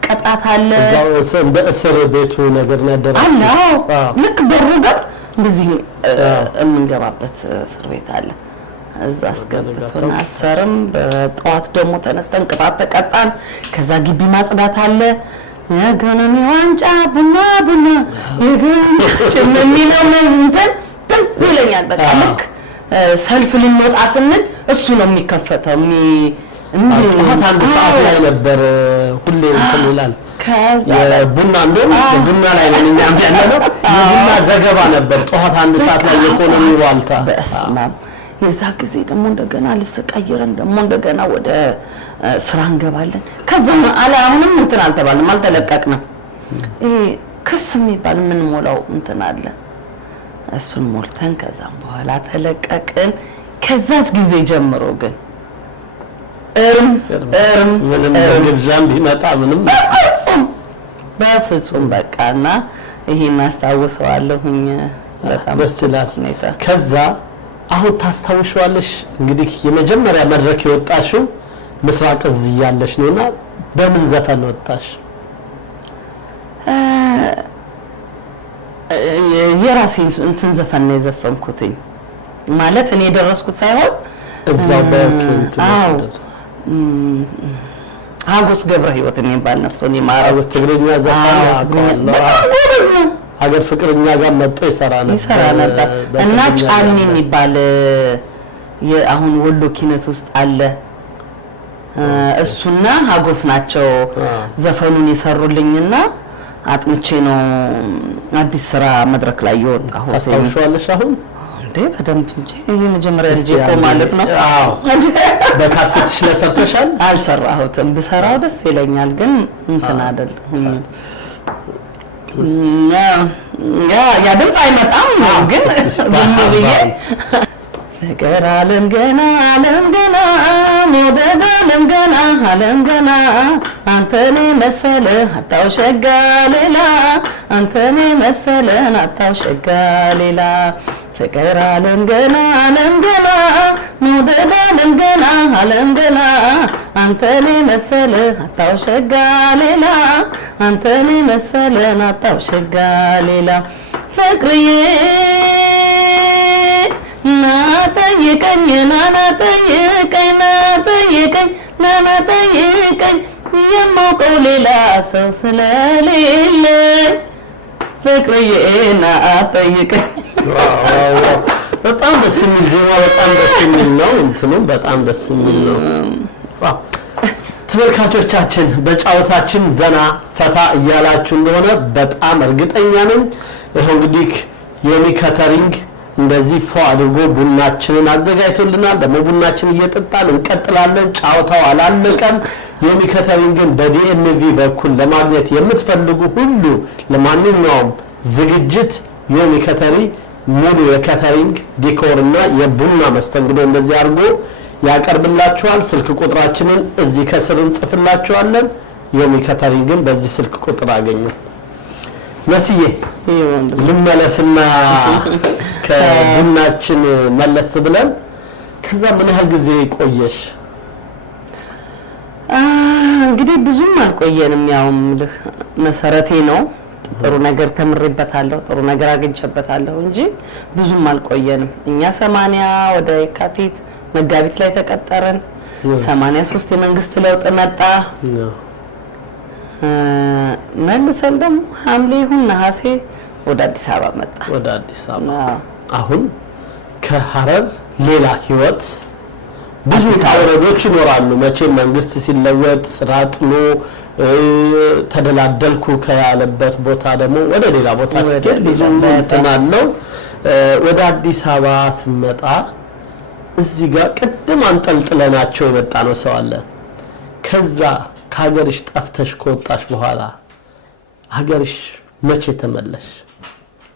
ቀጣት አለ እዛው በእስር ቤቱ ነገር ነበር አዎ ልክ በሩ ጋር እንደዚህ እንገባበት እስር ቤት አለ እዛ አስገብቶና አሰርም በጠዋት ደግሞ ተነስተን ቀጣት ተቀጣን ከዛ ግቢ ማጽዳት አለ ገነሚ ዋንጫ ቡና የሚለው እንትን ደስ ይለኛል በቃ ልክ ሰልፍ ልንወጣ ስንል እሱ ነው የሚከፈተው ጠዋት አንድ ሰዓት ላይ ነበር ሁሌ እንትን ይላል ከዛ ቡና ላይ ነው እኛም ያለነው ቡና ዘገባ ነበር ጠዋት አንድ ሰዓት ላይ የኢኮኖሚ ዋልታ በስማም የዛ ጊዜ ደግሞ እንደገና ልብስ ቀይረን ደግሞ እንደገና ወደ ስራ እንገባለን ከዛ አሁንም እንትን አልተባለም አልተለቀቅንም ክስ የሚባል ምን ሞላው እንትን አለ እሱን ሞልተን ከዛም በኋላ ተለቀቅን ከዛች ጊዜ ጀምሮ ግን ምንም ግብዣም ቢመጣ ምንም በፍጹም በቃና ይሄን አስታውሰዋለሁኝ በጣም ደስ ይላል ከዛ አሁን ታስታውሻለሽ እንግዲህ የመጀመሪያ መድረክ የወጣሽው ምስራቅ እዚህ ያለሽ ነውና በምን ዘፈን ወጣሽ የራሴን እንትን ዘፈን ነው የዘፈንኩት ማለት እኔ ደረስኩት ሳይሆን እዛው በክንት ሀጎስ ገብረ ህይወት የሚባል ነፍሱን ይማረው ትግርኛ ዘፈን አውቃለሁ ሀገር ፍቅርኛ ጋር መጥቶ ይሰራ ነበር እና ጫኒ የሚባል አሁን ወሎ ኪነት ውስጥ አለ እሱና ሀጎስ ናቸው ዘፈኑን የሰሩልኝና አጥንቼ ነው አዲስ ስራ መድረክ ላይ የወጣው ታስታውሻለሽ አሁን እንዴ በደንብ እንጂ ይሄ መጀመሪያ እንጂ ማለት ነው አዎ በካሴትሽ ላይ ሰርተሻል አልሰራሁትም ብሰራው ደስ ይለኛል ግን እንትን አይደለም ያ ድምጽ አይመጣም ግን በሚብዬ ፍቅር ዓለም ገና ሞደድ ዓለም ገና አንተኔ መሰለ አጣው ሸጋ ሌላ አንተኔ መሰለ አጣው ሸጋ ሌላ ፍቅር ዓለም ገና ሞደድ ዓለም ገና አንተኔ መሰለ አጣው ሸጋ ሌላ አንተኔ መሰለ አጣው ሸጋ ሌላ ፍቅርዬ ናጠይቀኝ የማውቀው ሌላ ሰው ስለሌለ ፍቅርዬ ናጠይቀኝ በጣም ደስ የሚል ዜማ በጣም ደስ የሚል ነው እንትኑም በጣም ደስ የሚል ነው ተመልካቾቻችን በጫወታችን ዘና ፈታ እያላችሁ እንደሆነ በጣም እርግጠኛ ነኝ ይሄው እንግዲህ የኒከተሪንግ እንደዚህ ፎ አድርጎ ቡናችንን አዘጋጅቶልናል ደግሞ ቡናችን እየጠጣን እንቀጥላለን ጫውታው አላለቀም የሚከተሪንግን በዲኤምቪ በኩል ለማግኘት የምትፈልጉ ሁሉ ለማንኛውም ዝግጅት የሚከተሪ ሙሉ የከተሪንግ ዲኮርና የቡና መስተንግዶ እንደዚህ አድርጎ ያቀርብላችኋል ስልክ ቁጥራችንን እዚህ ከስር እንጽፍላችኋለን የሚከተሪንግን በዚህ ስልክ ቁጥር አገኙ መስዬ ልመለስና ከቡናችን መለስ ብለን ከዛ ምን ያህል ጊዜ ቆየሽ? እንግዲህ ብዙም አልቆየንም። ያው መሰረቴ ነው። ጥሩ ነገር ተምሬበታለሁ፣ ጥሩ ነገር አግኝቼበታለሁ እንጂ ብዙም አልቆየንም። እኛ 80 ወደ የካቲት መጋቢት ላይ ተቀጠረን። 83 የመንግስት ለውጥ መጣ። መልሰን ደግሞ ሐምሌ ይሁን ነሐሴ ወደ አዲስ አበባ መጣ። ወደ አዲስ አበባ አሁን ከሐረር ሌላ ህይወት ብዙ ታወረዶች ይኖራሉ። መቼም መንግስት ሲለወጥ ስራ ጥሎ ተደላደልኩ ከያለበት ቦታ ደግሞ ወደ ሌላ ቦታ ሲሄድ ብዙ ተናለው ወደ አዲስ አበባ ስንመጣ እዚህ ጋር ቅድም አንጠልጥለናቸው የመጣ ነው ሰው አለ። ከዛ ከሀገርሽ ጠፍተሽ ከወጣሽ በኋላ ሀገርሽ መቼ ተመለሽ?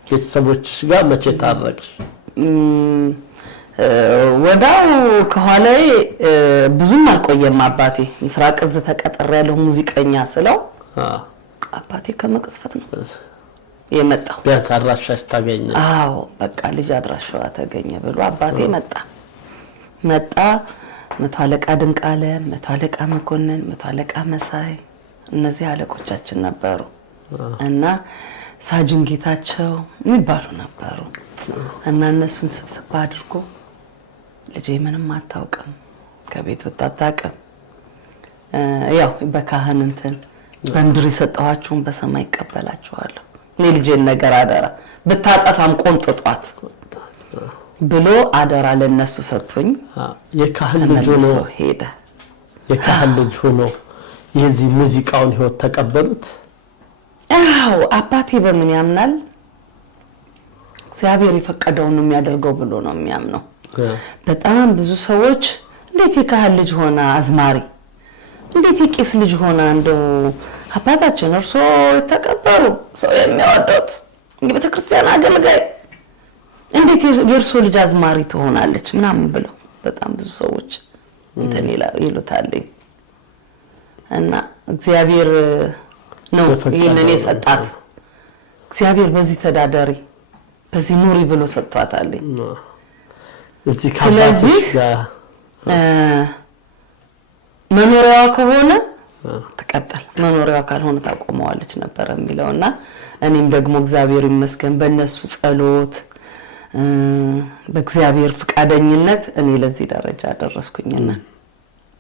ቤተሰቦችሽ ጋር መቼ ታረቅሽ? ወዳው ከኋላዬ ብዙም አልቆየም። አባቴ ምስራቅ እዝ ተቀጥሬ ያለው ሙዚቀኛ ስለው አባቴ ከመቅስፈት ነው የመጣው። ቢያንስ አድራሻሽ ታገኘ? አዎ በቃ ልጅ አድራሻዋ ተገኘ ብሎ አባቴ መጣ። መቶ አለቃ ድንቃለ፣ መቶ አለቃ መኮንን፣ መቶ አለቃ መሳይ እነዚህ አለቆቻችን ነበሩ እና ሳጅን ጌታቸው የሚባሉ ነበሩ እና እነሱን ስብስብ አድርጎ ልጄ ምንም አታውቅም፣ ከቤት ወጣ አታውቅም፣ ያው በካህን እንትን በምድር የሰጠኋችሁን በሰማይ ይቀበላችኋለሁ፣ እኔ ልጄን ነገር አደራ ብታጠፋም ቆንጥጧት ብሎ አደራ ለነሱ ሰጥቶኝ የካህን ልጅ ነው ሄደ። የካህን ልጅ ሆኖ የዚህ ሙዚቃውን ህይወት ተቀበሉት? አዎ አባቴ በምን ያምናል? እግዚአብሔር የፈቀደውን ነው የሚያደርገው ብሎ ነው የሚያምነው። በጣም ብዙ ሰዎች እንዴት የካህን ልጅ ሆነ አዝማሪ፣ እንዴት የቄስ ልጅ ሆነ እንደው አባታችን እርሶ የተከበሩ ሰው የሚያወዱት የቤተክርስቲያን አገልጋይ እንዴት የእርሶ ልጅ አዝማሪ ትሆናለች ምናምን ብለው በጣም ብዙ ሰዎች እንትን ይሉታል። እና እግዚአብሔር ነው ይሄንን የሰጣት። እግዚአብሔር በዚህ ተዳዳሪ በዚህ ኑሪ ብሎ ሰጥቷታል። ስለዚህ መኖሪያዋ ከሆነ ተቀጠል፣ መኖሪያዋ ካልሆነ ታቆመዋለች ነበር የሚለውና እኔም ደግሞ እግዚአብሔር ይመስገን በእነሱ ጸሎት በእግዚአብሔር ፍቃደኝነት እኔ ለዚህ ደረጃ ደረስኩኝና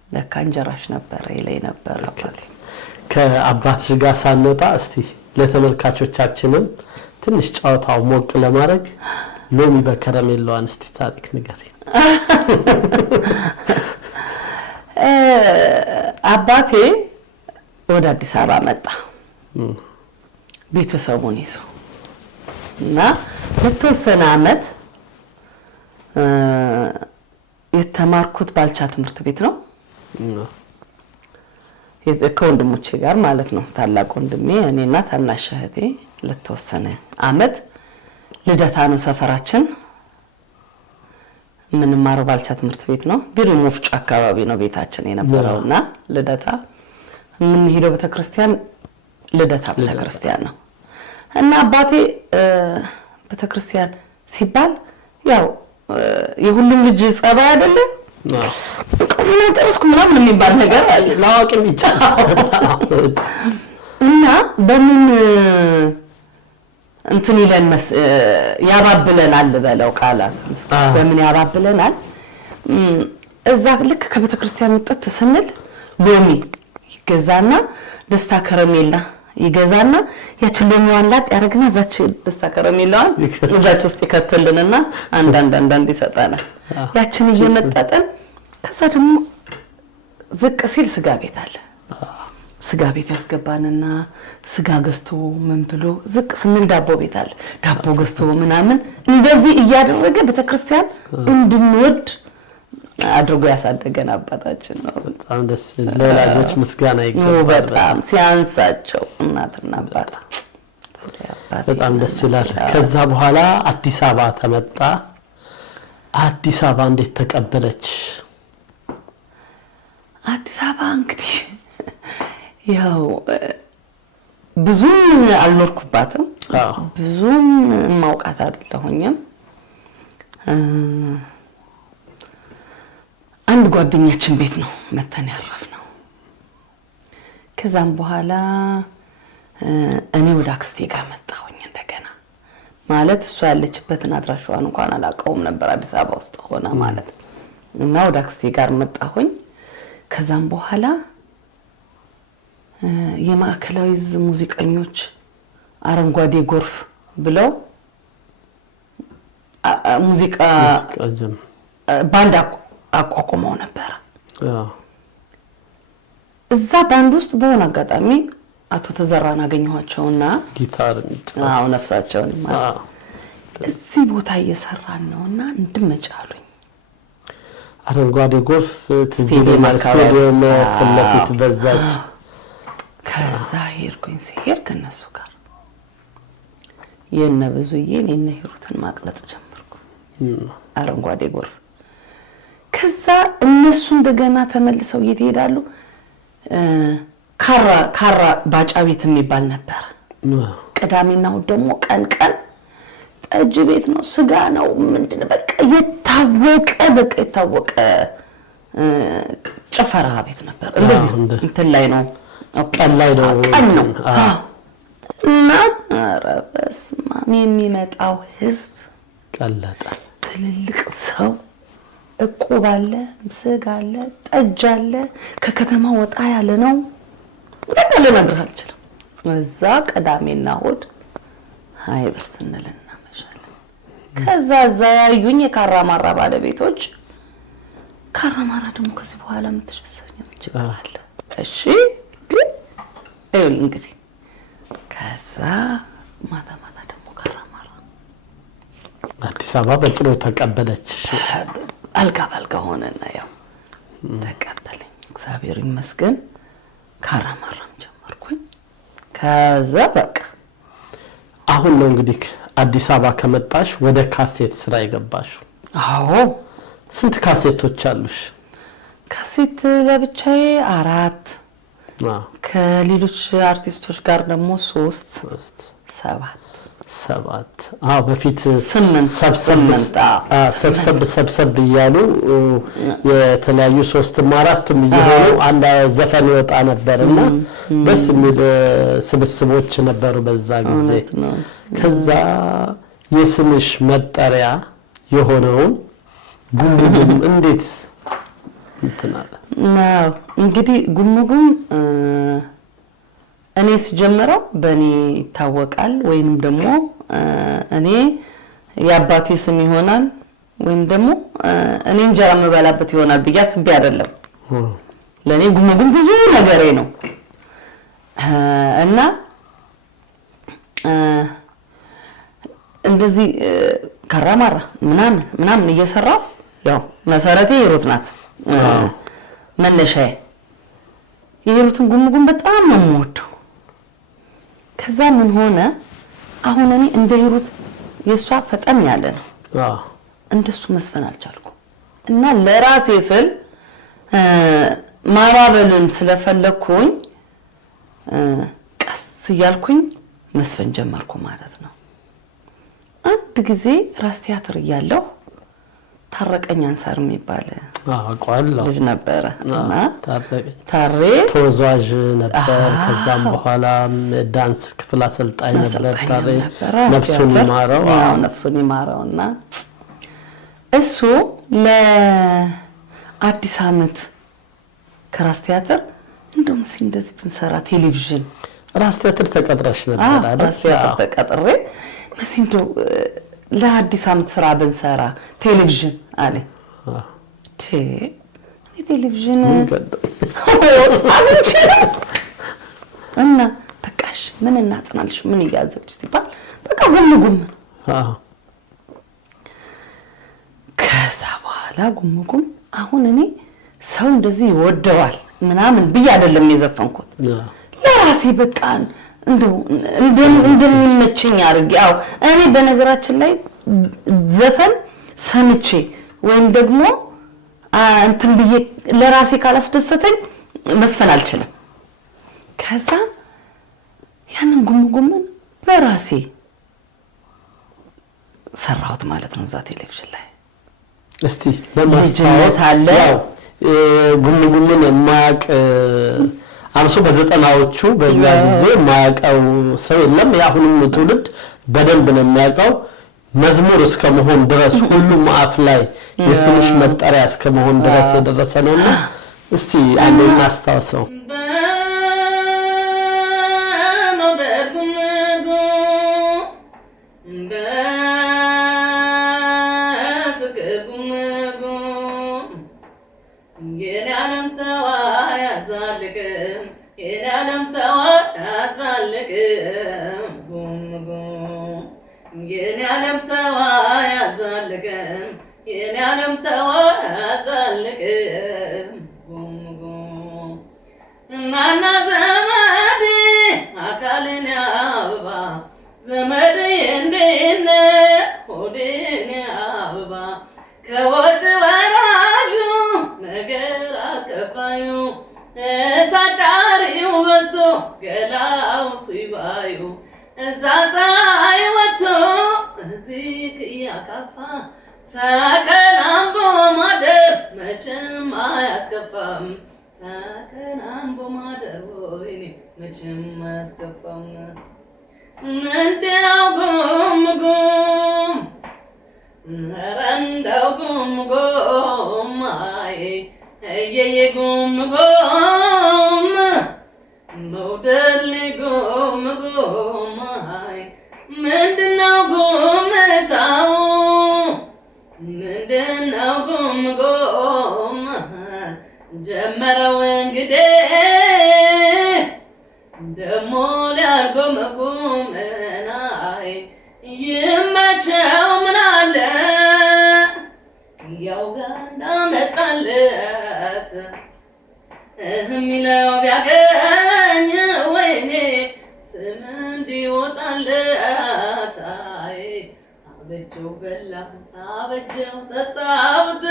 ለካ እንጀራሽ ነበር ይለኝ ነበር አባቴ። ከአባትሽ ጋር ሳንወጣ እስቲ ለተመልካቾቻችንም ትንሽ ጫውታው ሞቅ ለማድረግ ሎሚ በከረሜላዋን እስቲ ታሪክ ንገሪ። አባቴ ወደ አዲስ አበባ መጣ ቤተሰቡን ይዞ እና ለተወሰነ ዓመት የተማርኩት ባልቻ ትምህርት ቤት ነው ከወንድሞቼ ጋር ማለት ነው። ታላቅ ወንድሜ እኔና ታናሽ እህቴ ለተወሰነ ዓመት ልደታ ነው ሰፈራችን። ምንማረው ባልቻ ትምህርት ቤት ነው። ቢሮ ሙፍጫ አካባቢ ነው ቤታችን የነበረውና ልደታ የምንሄደው ቤተክርስቲያን ልደታ ቤተክርስቲያን ነው። እና አባቴ ቤተክርስቲያን ሲባል ያው የሁሉም ልጅ ጸባይ አይደለም ቆፍና ጨርስኩ ምናምን የሚባል ነገር አለ ላዋቂም ይቻላል። እና በምን እንትን ይለን ያባብለናል በለው ቃላት በምን ያባብለናል። እዛ ልክ ከቤተክርስቲያን ወጥተት ስንል ሎሚ ይገዛና ደስታ ከረሜላ ይገዛና ያችን ሎሚዋን ላጥ ያረግና እዛች ደስታ ከረሜላዋን እዛች ውስጥ ይከተልልንና አንዳንድ ይሰጣናል። ያችን እየመጣጠን ከዛ ደግሞ ዝቅ ሲል ስጋ ቤት አለ። ስጋ ቤት ያስገባንና ስጋ ገዝቶ ምን ብሎ ዝቅ ስንል ዳቦ ቤት አለ። ዳቦ ገዝቶ ምናምን እንደዚህ እያደረገ ቤተክርስቲያን እንድንወድ አድርጎ ያሳደገን አባታችን ነው። በጣም ደስ ይላል። ለወላጆች ምስጋና ይገባል። በጣም ሲያንሳቸው እናትና አባት በጣም ደስ ይላል። ከዛ በኋላ አዲስ አበባ ተመጣ። አዲስ አበባ እንዴት ተቀበለች? አዲስ አበባ እንግዲህ ያው ብዙ አልኖርኩባትም። ብዙም ማውቃት አይደለሁኝም። አንድ ጓደኛችን ቤት ነው መተን ያረፍነው። ከዛም በኋላ እኔ ወደ አክስቴ ጋር መጣሁኝ እንደገና። ማለት እሷ ያለችበትን አድራሻዋን እንኳን አላውቀውም ነበር አዲስ አበባ ውስጥ ሆነ ማለት እና ወደ አክስቴ ጋር መጣሁኝ። ከዛም በኋላ የማዕከላዊ ሙዚቀኞች አረንጓዴ ጎርፍ ብለው ሙዚቃ ባንድ አቋቁመው ነበር። እዛ ባንድ ውስጥ በሆነ አጋጣሚ አቶ ተዘራን አገኘኋቸውና ጊታር ነፍሳቸውን ማለት እዚህ ቦታ እየሰራን ነውና እንድመጫሉኝ። አረንጓዴ ጎርፍ ትዝ ይለኛል። ስታዲየም ፊት ለፊት በዛች። ከዛ ሄድኩኝ። ሲሄድ ከነሱ ጋር የነ ብዙዬን የነ ሂሩትን ማቅለጥ ጀመርኩ። አረንጓዴ ጎርፍ። ከዛ እነሱ እንደገና ተመልሰው እየተሄዳሉ። ካራ ባጫ ቤት የሚባል ነበር። ቅዳሜና እሑድ ደግሞ ቀን ጠጅ ቤት ነው፣ ስጋ ነው፣ ምንድነው በቃ የታወቀ ጭፈራ ቤት ነበር። እንደዚህ እንትን ላይ ነው፣ ቀን ነው። እና ኧረ በስመ አብ የሚመጣው ህዝብ ቀለጠ። ትልልቅ ሰው እቁብ አለ፣ ስጋ አለ፣ ጠጅ አለ። ከከተማ ወጣ ያለ ነው። በቃ ልነግርህ አልችልም። እዛ ቅዳሜና እሑድ ሃይበር ስንል እናመሻለን። ከዛ ያዩኝ የካራማራ ባለቤቶች፣ ካራማራ ደግሞ ከዚህ በኋላ የምትሸሰኝ ይችላል። እሺ ግን እንግዲህ ከዛ ማታ ደግሞ ካራማራ አዲስ አበባ በጥሩ ተቀበለች። አልጋ ባልጋ ሆነና ያው ተቀበለኝ፣ እግዚአብሔር ይመስገን። ካራማራም ጀመርኩኝ። ከዛ በቃ አሁን ነው እንግዲህ አዲስ አበባ ከመጣሽ ወደ ካሴት ስራ የገባሽው። አዎ። ስንት ካሴቶች አሉሽ? ካሴት ለብቻዬ 4፣ ከሌሎች አርቲስቶች ጋር ደግሞ 3፣ 7 በፊት 8 ሰብሰብ እያሉ የተለያዩ 3ም 4ም እየሆኑ አንድ ዘፈን ይወጣ ነበርና ደስ የሚል ስብስቦች ነበሩ በዛ ጊዜ። ከዛ የስምሽ መጠሪያ የሆነውን ጉምጉም እንዴት እንትናለ? እንግዲህ ጉምጉም እኔ ሲጀምረው በእኔ ይታወቃል፣ ወይንም ደግሞ እኔ የአባቴ ስም ይሆናል፣ ወይንም ደግሞ እኔ እንጀራ መበላበት ይሆናል ብዬ አስቤ አይደለም። ለኔ ጉምጉም ብዙ ነገሬ ነው እና እንደዚህ ካራማራ ምናምን እየሰራው ያው መሰረቴ ሂሩት ናት። መነሻዬ የሂሩትን ጉምጉም በጣም ነው የምወደው። ከዛ ምን ሆነ አሁን እኔ እንደ ሂሩት የሷ ፈጠን ያለ ነው እንደሱ መስፈን አልቻልኩም እና ለራሴ ስል ማባበልን ስለፈለኩኝ ቀስ እያልኩኝ መስፈን ጀመርኩ ማለት ነው። አንድ ጊዜ ራስ ቲያትር እያለሁ ታረቀኝ አንሳር የሚባል ልጅ ነበረ እና ታሬ ተወዛዋዥ ነበር። ከዛም በኋላ ዳንስ ክፍል አሰልጣኝ ነበር። ታሬ ነፍሱን ይማረውና እሱ ለአዲስ ዓመት ከራስ ቲያትር እንደውም እንደዚህ ብንሰራ ቴሌቪዥን ራስ ቲያትር ተቀጥረሽ ነበር አይደል? ራስ ቲያትር ተቀጥሬ እንደው ለአዲስ ዓመት ስራ ብንሰራ ቴሌቪዥን አለ። ቴሌቪዥን እና በቃሽ ምን እናጥናልሽ ምን ይያዘልሽ ሲባል በቃ ጉምጉም ከዛ በኋላ ጉምጉም አሁን እኔ ሰው እንደዚህ ይወደዋል ምናምን ብዬ አይደለም የዘፈንኩት ለራሴ በቃ እንደሚመቸኝ አድርጌ። ያው እኔ በነገራችን ላይ ዘፈን ሰምቼ ወይም ደግሞ እንትን ብዬ ለራሴ ካላስደሰተኝ መስፈን አልችልም። ከዛ ያንን ጉምጉምን በራሴ ሰራሁት ማለት ነው እዛ ቴሌቪዥን ላይ። እስቲ ለማስታወስ ያው ጉምጉምን የማያውቅ አብሶ በዘጠናዎቹ በእኛ ጊዜ የማያውቀው ሰው የለም። የአሁኑም ትውልድ በደንብ ነው የሚያውቀው። መዝሙር እስከ መሆን ድረስ ሁሉም አፍ ላይ የስምሽ መጠሪያ እስከ መሆን ድረስ የደረሰ ነውና እስቲ አንዴ እናስታውሰው። እናና ዘመድ አካልን አበባ ዘመድ እንደነ ሆዴን አበባ ከወጭ ወራጁ ነገር አከፋዩ ሳጫሪው በስቶ ገላው ሲባዩ እዛ ፀሐይ ወጥቶ እዚህ ያካፋ ተቀናንቦ ማደር መቼም አያስከፋም። ተቀናንቦ ማደር ወይኔ መቼም አያስከፋም። እንደው ጉም ጉም ኧረ እንደው ጉም ጉም አይ እየየ ጉም ጉም መውደድ ጉም ጉም አይ ምንድነው ጉምታው ምንድነው ጉም ጉም ጀመረው እንግዲህ ደሞ ሊያርጎመጉመናይ ይመቸው ምናለ ያው ጋና መጣለት ሚለው ቢያገኝ ወይኔ ስም እንዲወጣለት አይ አበጀው በላሁት አበጀው ጠጣሁት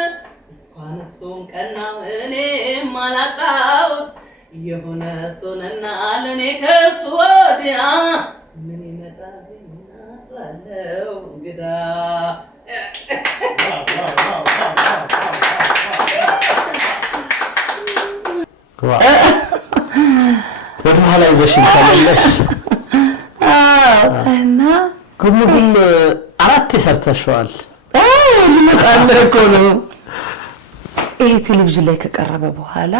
እንኳን እሱም ቀናው እኔም አላጣሁት የሆነ እሱንና ለእኔ ከእሱ ወዲያ ምን ይመጣልኝና ላለው እንግዳ ወደ ኋላ ይዘሽን ተመለሽ እና ጉምጉም 4 ሰርተሽዋል። ልመጣለ እኮ ነው። ይሄ ቴሌቪዥን ላይ ከቀረበ በኋላ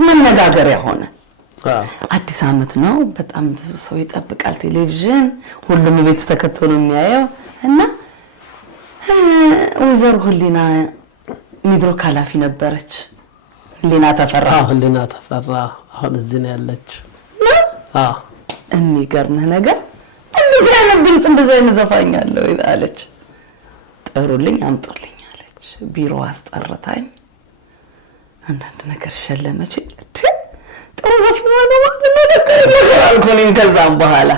መነጋገሪያ ሆነ። አዲስ አመት ነው፣ በጣም ብዙ ሰው ይጠብቃል ቴሌቪዥን፣ ሁሉም ቤቱ ተከትሎ ነው የሚያየው እና ወይዘሮ ህሊና ሚድሮክ ኃላፊ ነበረች። ህሊና ተፈራ አሁን እዚህ ነው ያለች። የሚገርምህ ነገር እንደዚህ አይነት ድምፅ እንደዚህ አይነት ዘፋኝ አለው አለች። ጥሩልኝ አምጡልኝ አለች። ቢሮ አስጠርታኝ አንዳንድ ነገር ሸለመች። ጥሩ ዘፋኝ ነው ማለት ነገር አልኩኝ። ከዛም በኋላ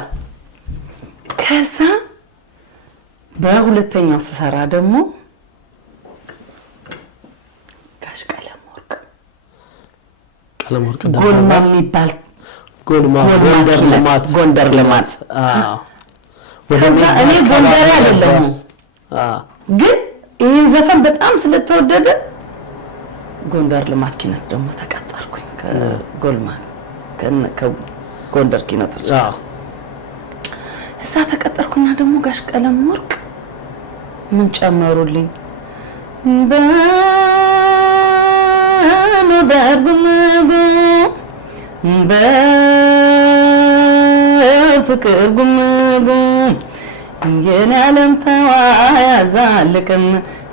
በሁለተኛው ስሰራ ደግሞ ጋሽ ቀለምወርቅ ጎልማ የሚባል ጎንደር ልማት ከዛ እኔ ጎንደር አይደለም ግን ይሄን ዘፈን በጣም ስለተወደደ ጎንደር ልማት ኪነት ደግሞ ተቀጠርኩኝ ከጎልማ ከጎንደር ኪነቶች እዛ ተቀጠርኩና ደግሞ ጋሽ ቀለምወርቅ ምን ጨመሩልኝ በፍቅር ጉምጉም የኔ ዓለም ተዋያዛልቅም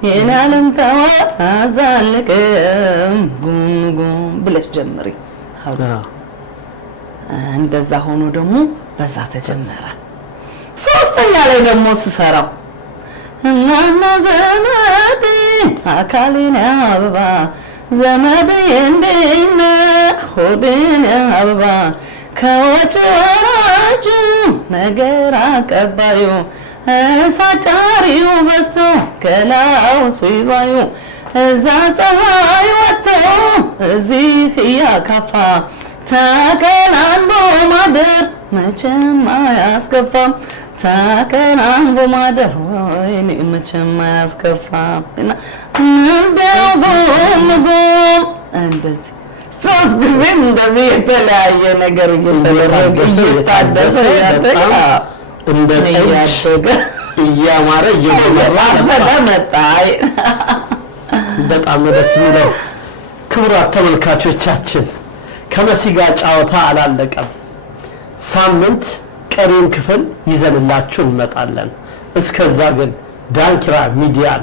የኔ ዓለም ተዋያዛልቅም ጉምጉም ብለሽ ጀምሪ። እንደዛ ሆኖ ደግሞ በዛ ተጀመረ። ሶስተኛ ላይ ደግሞ ስሰራው እናና ዘመዴ አካሌን አበባ ዘመዴ እንደነ ሆዴን አበባ ከወጭ ወራጁ ነገር አቀባዩ ሳጫሪው በስቶ ከላው ሲባዩ እዛ ፀሐይ ወጥቶ እዚህ ያካፋ ተቀናንቦ ማደር መቼም አያስከፋም ተከናንቦ ማደር ወይኔ መቼም አያስከፋም እና እንደው ጎም እንደዚህ ሶስት ጊዜ እንደዚህ የተለያየ ነገር እየታደሰ እንደ ጠጅ እያማረ እየመራ መጣ። በጣም ደስ የሚለው ክቡራት ተመልካቾቻችን ከመሲ ጋር ጨዋታ አላለቀም። ሳምንት ቀሪውን ክፍል ይዘንላችሁ እንመጣለን። እስከዛ ግን ዳንኪራ ሚዲያን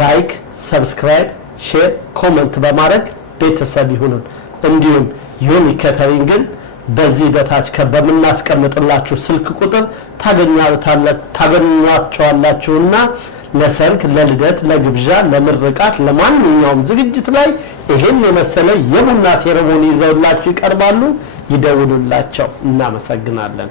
ላይክ፣ ሰብስክራይብ፣ ሼር፣ ኮሜንት በማድረግ ቤተሰብ ይሁኑን። እንዲሁም ዮኒ ካተሪንግን በዚህ በታች በምናስቀምጥላችሁ ስልክ ቁጥር ታገኟቸዋላችሁና ለሰርግ፣ ለልደት፣ ለግብዣ፣ ለምርቃት፣ ለማንኛውም ዝግጅት ላይ ይሄን የመሰለ የቡና ሴሬሞኒ ይዘውላችሁ ይቀርባሉ። ይደውሉላቸው። እናመሰግናለን።